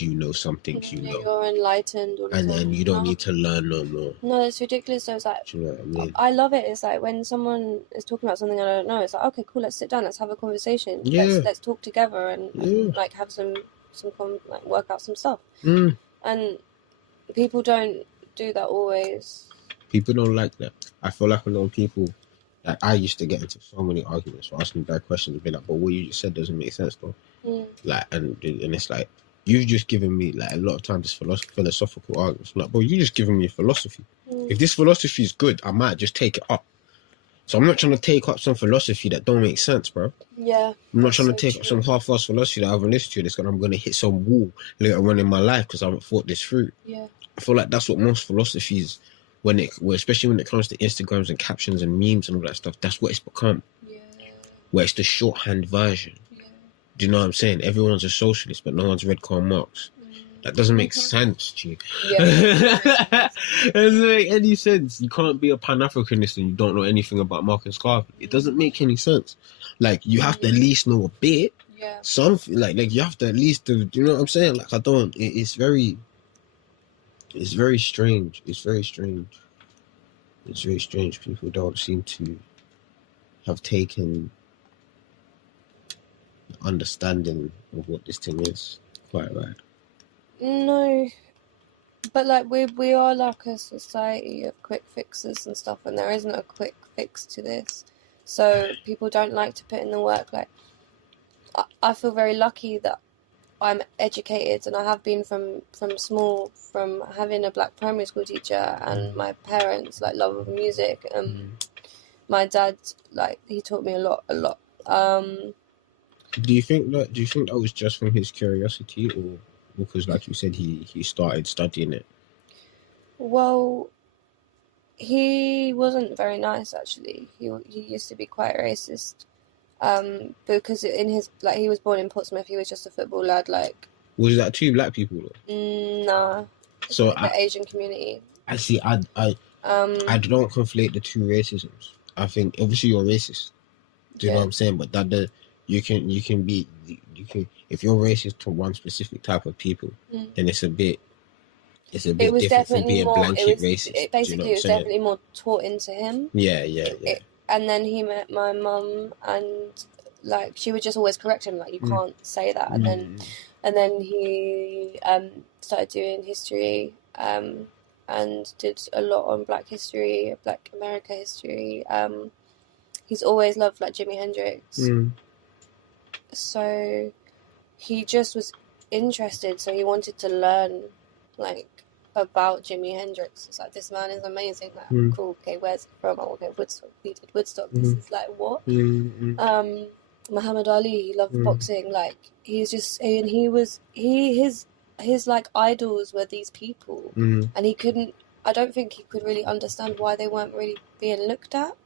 you know some things, you know, you're enlightened, and then you don't need to learn no more. No, it's ridiculous. So it's like, do you know what I mean? I love it. It's like when someone is talking about something I don't know, it's like, okay, cool, let's sit down, let's have a conversation, let's talk together and like have some like work out some stuff. And people don't do that always. People don't like that. I feel like a lot of people, like, I used to get into so many arguments for asking bad questions and be like, but what you just said doesn't make sense though. Like, and it's like, you've just given me, like, a lot of times this philosophical arguments. I'm like, bro, you just given me a philosophy. If this philosophy is good, I might just take it up. So I'm not trying to take up some philosophy that don't make sense, bro. Yeah. I'm not trying to take up some half-assed philosophy that I haven't listened to. That's I'm going to hit some wall later on in my life because I haven't thought this through. Yeah. I feel like that's what most philosophies, especially when it comes to Instagrams and captions and memes and all that stuff, that's what it's become. Yeah. Where it's the shorthand version. Yeah. Do you know what I'm saying? Everyone's a socialist, but no one's read Karl Marx. That doesn't make sense to you. Yeah. It doesn't make any sense. You can't be a Pan-Africanist and you don't know anything about Marcus Garvey. It doesn't make any sense. Like, you have to at least know a bit. Yeah. Something, like you have to at least do, you know what I'm saying? Like, it's very strange. It's very strange. People don't seem to have taken understanding of what this thing is quite right. No, But like we are like a society of quick fixes and stuff, and there isn't a quick fix to this. So people don't like to put in the work. Like I feel very lucky that I'm educated, and I have been from having a black primary school teacher, and my parents like love of music. My dad, like, he taught me a lot. Do you think that was just from his curiosity, or because, like you said, he started studying it? Well, he wasn't very nice, actually. He used to be quite racist. Because in his, like, he was born in Portsmouth. He was just a football lad. Like, was that 2 black people though? Nah. So like the Asian community. I see. I don't conflate the 2 racisms. I think obviously you're racist. Do you know what I'm saying? But that you can if you're racist to one specific type of people, then it's a bit different from being blanket racist. It basically was definitely more taught into him. Yeah. And then he met my mum, and like she would just always correct him, like, you can't say that. And then he started doing history, and did a lot on Black history, Black America history. He's always loved like Jimi Hendrix. So he just was interested, so he wanted to learn like about Jimi Hendrix. It's like, this man is amazing. Like, cool, okay, where's he from? Oh, okay, Woodstock. He did Woodstock. This is like, what? Muhammad Ali, he loved boxing. Like, he's just, and his like idols were these people, and he couldn't, I don't think he could really understand why they weren't really being looked at.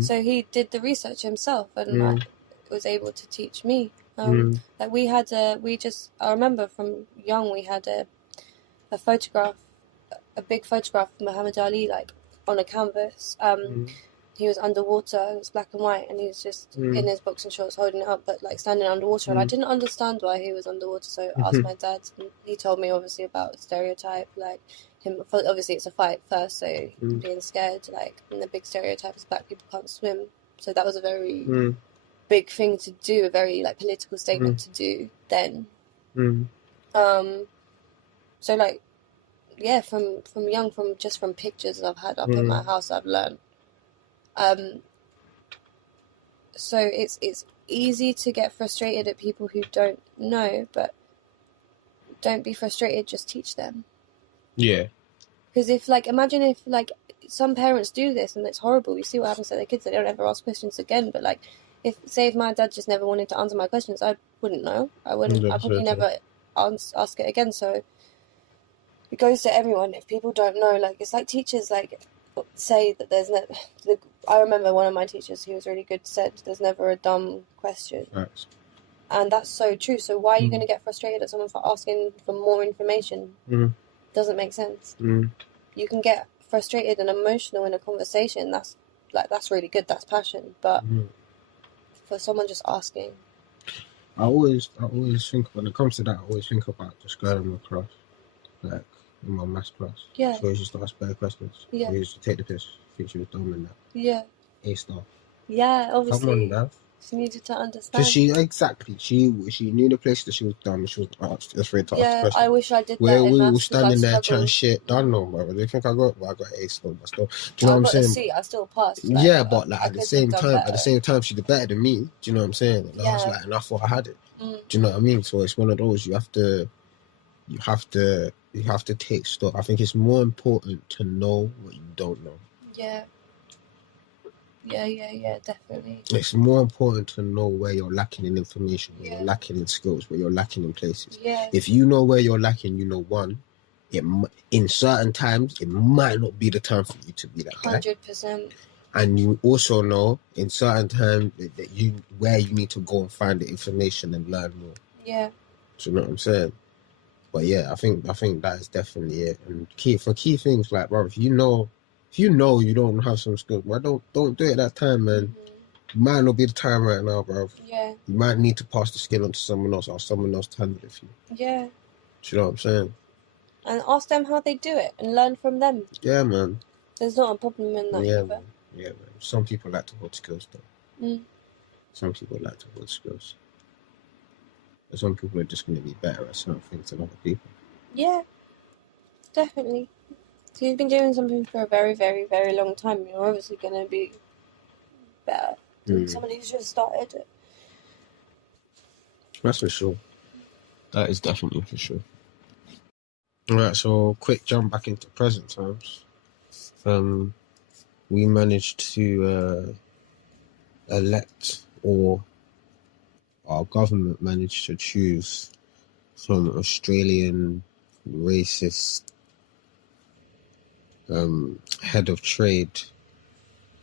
So he did the research himself, and like was able to teach me. Like I remember from young, we had a photograph, a big photograph of Muhammad Ali, like on a canvas. He was underwater. It was black and white, and he was just in his boxing shorts holding it up, but like standing underwater. And I didn't understand why he was underwater, so I asked my dad, and he told me obviously about the stereotype, like him. Obviously, it's a fight first, so being scared. Like, and the big stereotype is black people can't swim. So that was a very big thing to do, a very like political statement to do then. So like, yeah, from young, from pictures I've had up in my house, I've learned. So it's easy to get frustrated at people who don't know, but don't be frustrated, just teach them. Yeah. Because imagine if like some parents do this and it's horrible, you see what happens to their kids, they don't ever ask questions again. But like, if my dad just never wanted to answer my questions, I wouldn't know. I'd probably never ask it again. So it goes to everyone. If people don't know, like, it's like teachers like say that there's no. I remember one of my teachers, he was really good, said there's never a dumb question. Right. And that's so true. So why are you going to get frustrated at someone for asking for more information? Doesn't make sense. You can get frustrated and emotional in a conversation. That's really good. That's passion. But for someone just asking, I always think, when it comes to that, I always think about just going in my class, like in my maths class. Yeah. She always used to ask better questions. Yeah. We used to take the piss. I think she was dumb in that. Yeah. A star. Yeah, obviously. Come on, love. She needed to understand. She knew the place that she was dumb. She was afraid to ask questions. I wish I did that. We were standing there trying shit. Don't know, bro. Do you think I got A star? But still, do you know what I'm saying? I got a C. I still passed. Yeah, but like at the same time, she did better than me. Do you know what I'm saying? And I was like, and I thought I had it. Do you know what I mean? So it's one of those. You have to take stock. I think it's more important to know what you don't know. Yeah. Yeah, definitely. It's more important to know where you're lacking in information, where you're lacking in skills, where you're lacking in places. Yeah. If you know where you're lacking, you know, in certain times, it might not be the time for you to be that guy. 100%. And you also know in certain times that where you need to go and find the information and learn more. Yeah. Do you know what I'm saying? But yeah, I think that is definitely it. And key things, like, bro, if you know you don't have some skills, well, don't do it that time, man. It might not be the time right now, bro. Yeah. You might need to pass the skill on to someone else, or someone else to handle it for you. Yeah. Do you know what I'm saying? And ask them how they do it and learn from them. Yeah, man. There's not a problem in that either. Man. Yeah, man. Some people like to hold skills, though. Some people like to hold skills. But some people are just going to be better at certain things than other people. Yeah. definitely. So you've been doing something for a very, very, very long time. You're obviously going to be better than somebody who's just started it. That's for sure. That is definitely for sure. Alright, so quick jump back into present times. We managed to elect, or our government managed to choose some Australian racist head of trade,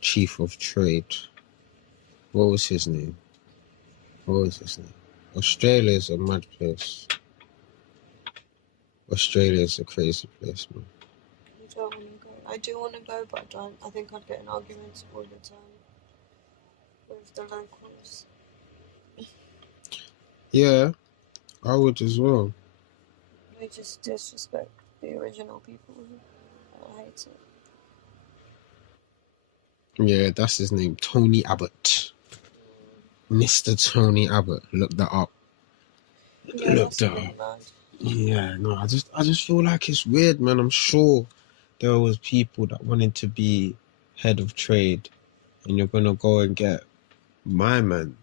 chief of trade. What was his name? Australia's a mad place. Australia's a crazy place, man. I don't want to go. I do want to go, but I don't. I think I'd get in arguments all the time with the locals. Yeah, I would as well. They just disrespect the original people. I hate it. Yeah, that's his name, Tony Abbott. Mr. Tony Abbott. Look that up. Yeah, Look that up. Mad. Yeah, no, I just feel like it's weird, man. I'm sure there was people that wanted to be head of trade, and you're gonna go and get my man,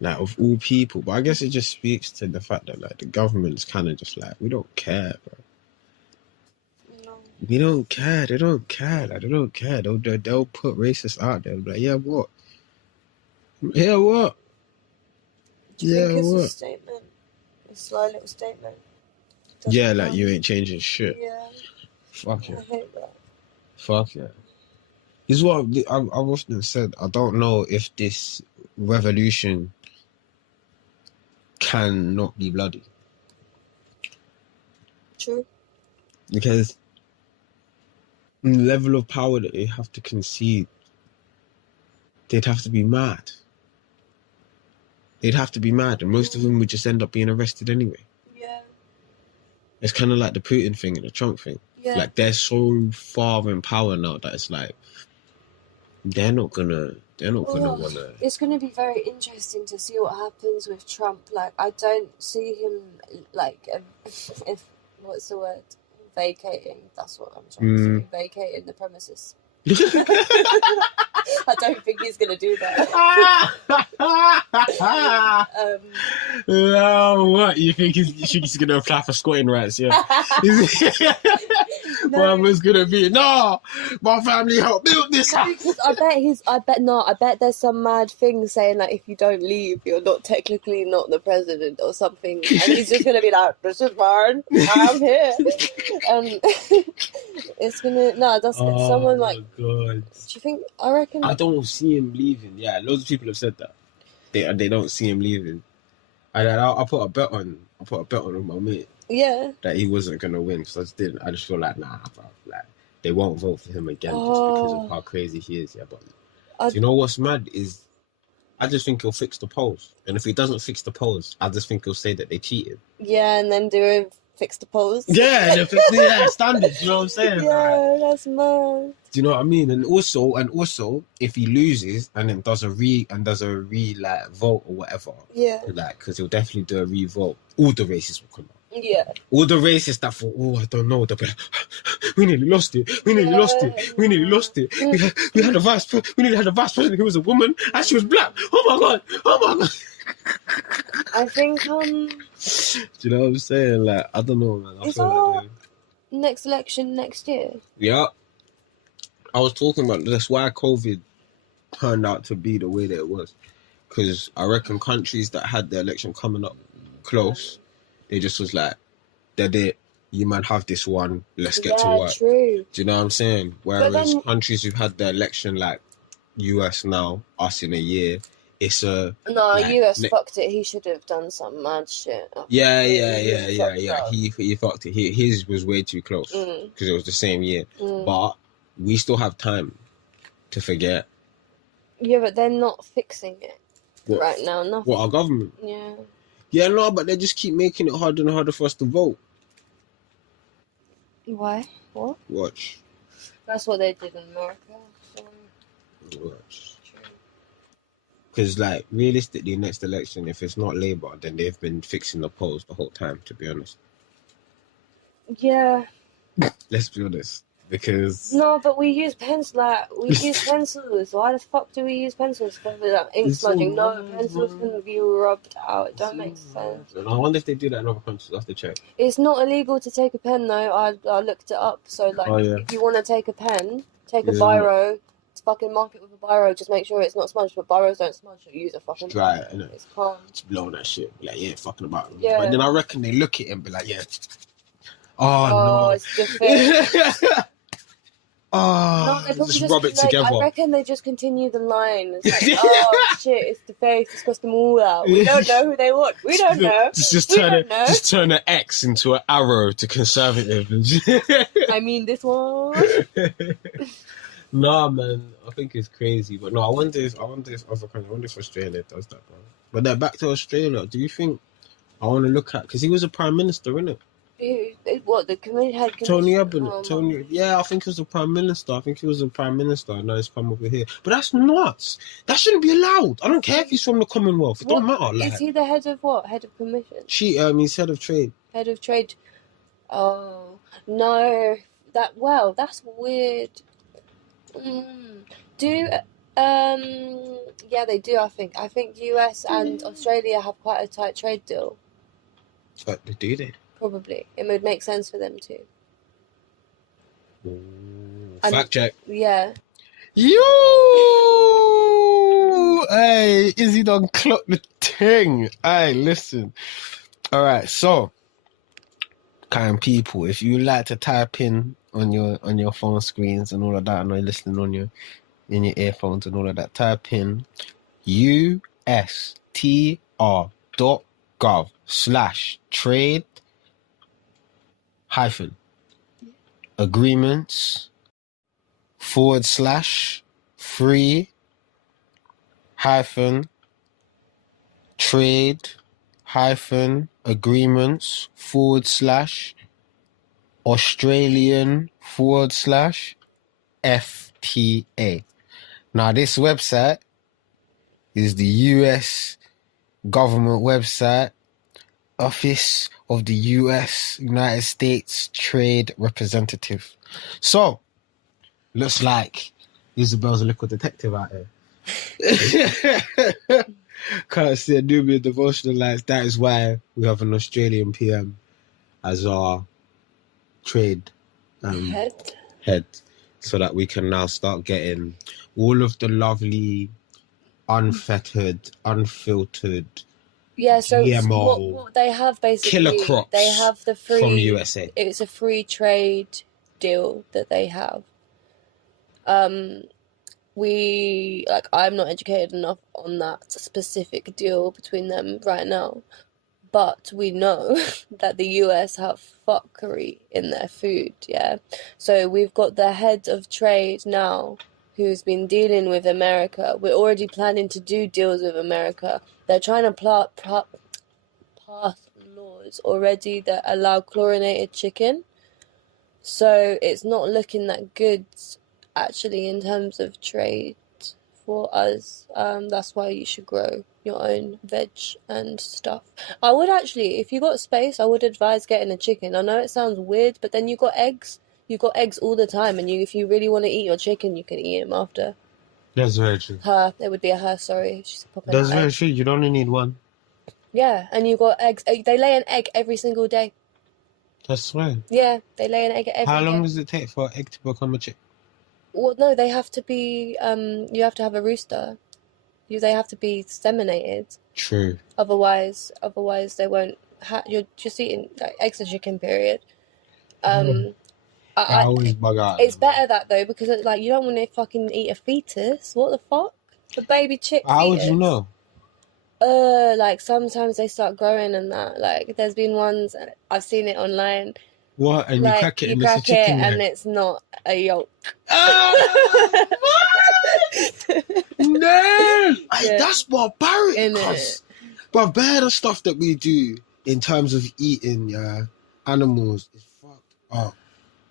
like, of all people. But I guess it just speaks to the fact that, like, the government's kind of just like, we don't care, bro. No. We don't care. They don't care. Like, they don't care. They'll put racists out there. Like, yeah, what? Yeah, what? Do you think it's what? a statement? A sly little statement? Yeah, like, you ain't changing shit. Yeah. Fuck it. I hate that. Fuck yeah. This is what I've often said. I don't know if this revolution can not be bloody. True. Because the level of power that they have to concede, they'd have to be mad. They'd have to be mad. And most of them would just end up being arrested anyway. Yeah. It's kind of like the Putin thing and the Trump thing. Yeah. Like, they're so far in power now that it's like, they're not gonna wanna. It's gonna be very interesting to see what happens with Trump. Like, I don't see him like if what's the word? Vacating. That's what I'm trying to say. Vacating the premises. I don't think he's gonna do that. No, what you think he's gonna apply for squatting rights? Yeah. No. What was gonna be? No, my family helped build this house. Because I bet there's some mad thing saying like, if you don't leave, you're not technically not the president or something, and he's just gonna be like, this is fine, I'm here, and it's gonna someone like. God. Do you think? I reckon. I don't see him leaving. Yeah, loads of people have said that. They don't see him leaving. And I put a bet on with my mate. Yeah. That he wasn't gonna win, because I just feel like, nah, bro, like, they won't vote for him again just because of how crazy he is. Yeah, but you know what's mad is, I just think he'll fix the polls, and if he doesn't fix the polls, I just think he'll say that they cheated. Yeah, and then do a fix the polls. Yeah, standards. You know what I'm saying? Yeah, like, that's mad. do you know what I mean? And also, if he loses and then does a re like vote or whatever, yeah, like, because he'll definitely do a re-vote, all the races will come out. Yeah. All the racists that thought, I don't know, they'll be like, we nearly lost it. We nearly lost it. We nearly had a vice president who was a woman and she was black. Oh my god. I think Do you know what I'm saying? Like, I don't know, man. I is feel our like, next election next year? Yeah. I was talking about that's why COVID turned out to be the way that it was. Because I reckon countries that had the election coming up close, they just was like, they're it. You might have this one. Let's get to work. True. Do you know what I'm saying? Whereas countries who've had the election, like US now, us in a year, it's a... No, like, US fucked it. He should have done some mad shit. Yeah. He fucked it. His was way too close because it was the same year. But we still have time to forget. Yeah, but they're not fixing it right now. Nothing. What, our government? Yeah. Yeah, no, but they just keep making it harder and harder for us to vote. Why? What? Watch. That's what they did in America. So. Watch. Because, like, realistically, next election, if it's not Labour, then they've been fixing the polls the whole time, to be honest. Yeah. Let's be honest. Because No, but we use pens pencils. Why the fuck do we use pencils for that ink It's all smudging? No, mad, pencils man. can be rubbed out. It It's don't all make sense. mad. And I wonder if they do that in other countries. I have to check. It's not illegal to take a pen though. I looked it up. So like, Oh, yeah. if you want to take a pen, take a Isn't biro. Fucking mark it with a biro. Just make sure it's not smudged. But biros don't smudge. So use a fucking. It's dry, innit? It's calm. Just blow that shit. Be like, yeah, fucking about it. Yeah. But then I reckon they look at it and be like, yeah. Oh, Oh, it's defect. Oh, they probably just rub it together. I reckon they just continue the line. It's like, oh shit, it's the face. Let's cross them all out. We don't know who they want. We don't know. Just turn an X into an arrow to conservative. I mean, this one. Nah, man, I think it's crazy. But no, I wonder if other country. I wonder if Australia does that, bro. But then back to Australia. Do you think I want to look at? Because he was a prime minister, innit? What, the committee had Tony Abbott. Yeah, I think he was a prime minister. And now he's come over here. But that's nuts. That shouldn't be allowed. I don't care if he's from the Commonwealth. It don't matter. Like, is he the head of what? Head of commission? He's head of trade. Head of trade. Oh no, that's weird. Yeah, they do. I think US and Australia have quite a tight trade deal. But do they? Probably. It would make sense for them too. Fact check. Yeah. Hey, Izzy done clock the thing. Hey, listen. All right, so, kind people, if you like to type in on your phone screens and all of that, and you're listening in your earphones and all of that, type in ustr.gov/trade agreements /free trade agreements /Australian /FTA. Now this website is the US government website, Office of the US United States Trade Representative. So, looks like Isabel's a little detective out here. Can't see a Nubian Devotion Alliance. That is why we have an Australian PM as our trade head, so that we can now start getting all of the lovely, unfettered, unfiltered, so GMO, what they have basically, killer crops they have the free from USA. It's a free trade deal that they have. I'm not educated enough on that specific deal between them right now, but we know that the US have fuckery in their food, yeah? So we've got the head of trade now who's been dealing with America. We're already planning to do deals with America. They're trying to pass laws already that allow chlorinated chicken. So it's not looking that good, actually, in terms of trade for us. That's why you should grow your own veg and stuff. I would actually, if you got space, I would advise getting a chicken. I know it sounds weird, but then you got eggs. You got eggs all the time, and if you really want to eat your chicken, you can eat them after. That's very true. It would be a her, sorry. She's popping That's out very egg. true. You only need one. Yeah, and you got eggs. They lay an egg every single day. That's right. Yeah, they lay an egg every day. How long does it take for an egg to become a chick? Well, no, they have to be, you have to have a rooster. They have to be seminated. True. Otherwise they won't, you're just eating, like, eggs and chicken, period. I always bug out. It's better that, though, because, like, you don't want to fucking eat a fetus. What the fuck? A baby chick How fetus. would you know? Like, sometimes they start growing and that. Like, there's been ones, I've seen it online. What? And like, you crack it you and crack it's a chicken and leg. it's not a yolk. Oh, no! Yeah. That's barbaric. Innit? But bad stuff that we do in terms of eating animals is fucked up.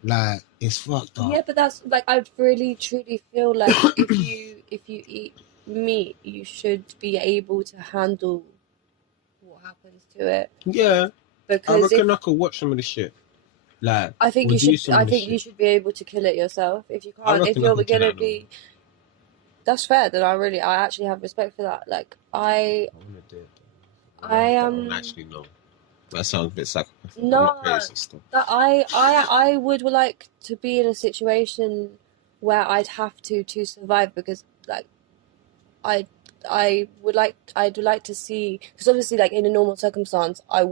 Like, it's fucked up. Yeah, but that's, like, I really truly feel like if you eat meat, you should be able to handle what happens to it. Yeah. Because I reckon I could watch some of this shit. Like, I think we'll you do should. some I of the think you shit. should be able to kill it yourself if you I can't. If reckon I you're can kill gonna that be, that's fair. Then I actually have respect for that. Like I want to do it. I Actually, no. That sounds a bit sacrificial. no, I'm not crazy still. that I would like to be in a situation where I'd have to survive, because like I'd like to see, because obviously like in a normal circumstance I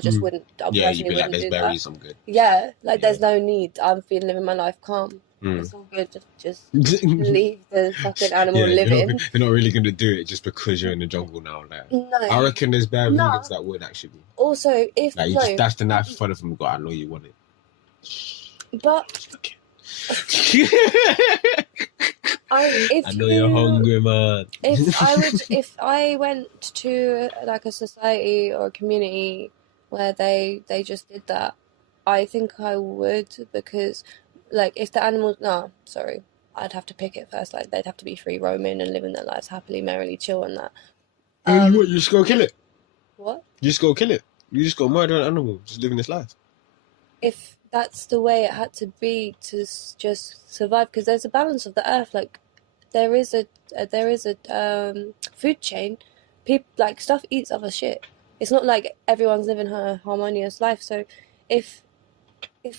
just wouldn't, I Yeah, you'd personally be like, wouldn't there's do berries, that. I'm good. Yeah, like there's no need. I'm feeling living my life calm. It's all good. Just leave the fucking animal living. You're not really going to do it just because you're in the jungle now. Like, No. I reckon there's bare vegans that would actually. Also, if Like, you just dash the knife in front of them and go, I know you want it. But I know you're hungry, man. If I went to like a society or a community where they just did that, I think I would, because like if the animals, I'd have to pick it first. Like they'd have to be free roaming and living their lives happily, merrily, chill and that. You just go kill it. What? You just go kill it. You just go murder an animal, just living its life. If that's the way it had to be to just survive, because there's a balance of the earth. Like there is a food chain. People, like, stuff eats other shit. It's not like everyone's living a harmonious life. So if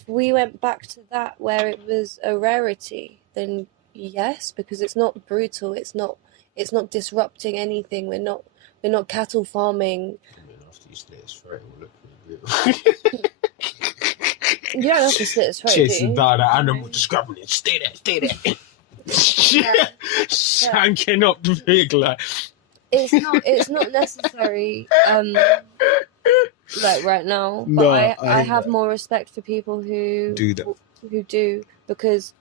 we went back to that where it was a rarity, then yes, because it's not brutal. It's not disrupting anything. We're not cattle farming. I mean, after you slit its throat, it will look pretty good. You don't have to slit its throat. Chasing down the animal, just grabbing it. Stay there. Shanking up the pig like. It's not necessary. Like right now, but No, I have more respect for people who do that. Who do, because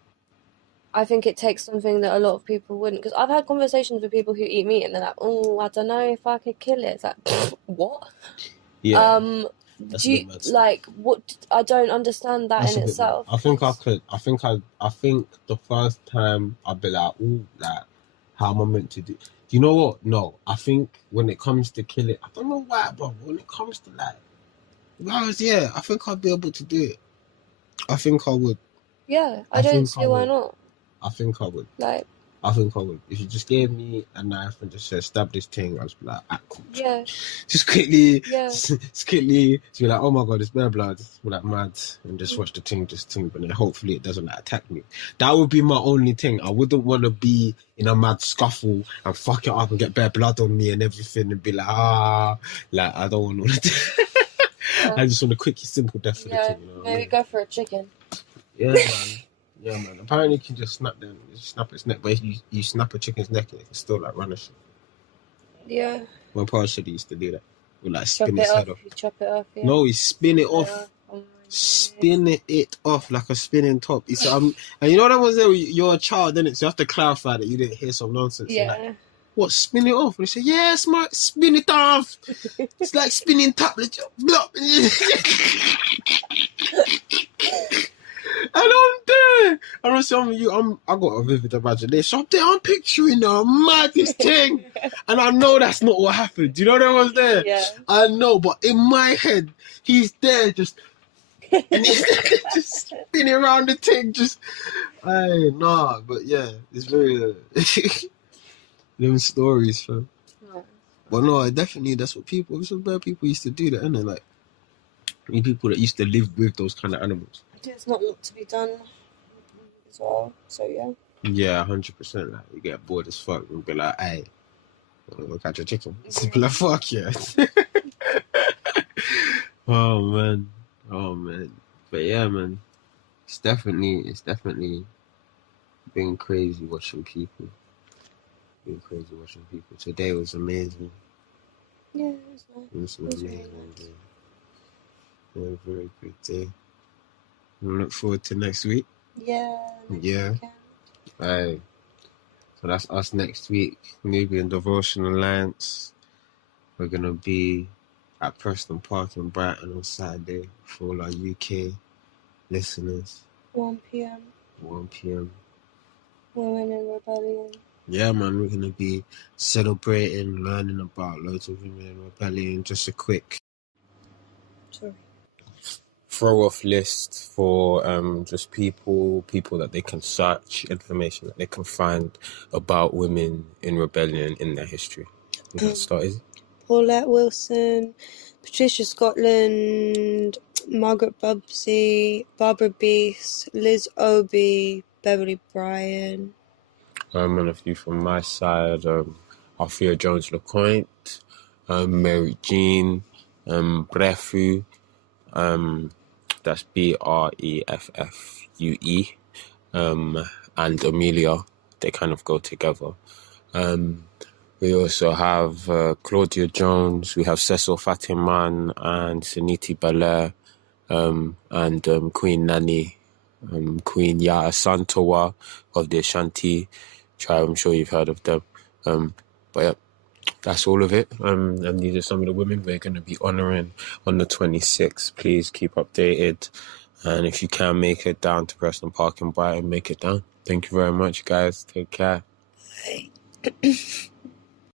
I think it takes something that a lot of people wouldn't. Because I've had conversations with people who eat meat and they're like, "Oh, I don't know if I could kill it." It's like, what? Yeah. Do you, like, what? I don't understand that in itself. I think I could. I think the first time I'd be like, "Ooh, like, how am I meant to do?" You know what? No, I think when it comes to kill it, I don't know why, but when it comes to like, I think I'd be able to do it. I think I would. Yeah, I don't see why not. I think I would. Like, I think I would. If you just gave me a knife and just said, stab this thing, I'd just be like, cool. Yeah. Just quickly, yeah. just quickly, just be like, oh my God, it's bare blood. Just be like mad and just watch the thing just think, but then hopefully it doesn't attack me. That would be my only thing. I wouldn't want to be in a mad scuffle and fuck it up and get bare blood on me and everything and be like, like, I don't want to do I just want a quick, simple death for the thing. You know maybe go for a chicken. Yeah, man. Yeah, man. Apparently, you can just snap its neck, but if you snap a chicken's neck, it can still like run a shit. Yeah. My pa said he used to do that. With like spin his head off. You chop it off. Yeah. No, he spin it off. Spin it off like a spinning top. He said, and you know that was there. You're a child, didn't it? So you have to clarify that you didn't hear some nonsense. Yeah. Like, what, spin it off? And he said, yeah, smart, spin it off. It's like spinning top. And I'm there. And I'm telling you, I got a vivid imagination. I'm there, I'm picturing the maddest thing. And I know that's not what happened. Do you know that was there? Yeah. I know, but in my head, he's there just, and he's there just spinning around the thing, just, but yeah, it's very, them stories, fam. No. But no, definitely, that's what some bad people used to do that, innit? Like, people that used to live with those kind of animals. It's not to be done as well, so yeah. Yeah, 100%. Like, you get bored as fuck and be like, hey, we'll catch a chicken. Be like, fuck yeah. Oh man. But yeah, man, it's definitely been crazy watching people. Today was amazing. Yeah, it was nice. It was an amazing day. A very good day. I look forward to next week. Yeah. Alright. So that's us next week. Nubian Devotion Alliance. We're gonna be at Preston Park in Brighton on Saturday for all our UK listeners. 1 p.m. Women in Rebellion. Yeah, man, we're gonna be celebrating, learning about loads of women in rebellion. Just a quick. Sorry. throw-off list for just people that they can search, information that they can find about women in rebellion in their history. Let's start, Izzy. Paulette Wilson, Patricia Scotland, Margaret Bubsey, Barbara Beast, Liz Obi, Beverly Bryan. And a few from my side, Althea Jones-LeCointe, Mary Jean, Brefu, that's Breffue, and Amelia. They kind of go together. We also have Claudia Jones, we have Cecil Fatiman and Suniti Belair, and Queen Nani, Queen Yaa Santowa of the Ashanti tribe. I'm sure you've heard of them. But yeah, that's all of it. And these are some of the women we're going to be honouring on the 26th. Please keep updated. And if you can make it down to Preston Park in Brighton, make it down. Thank you very much, guys. Take care. Bye.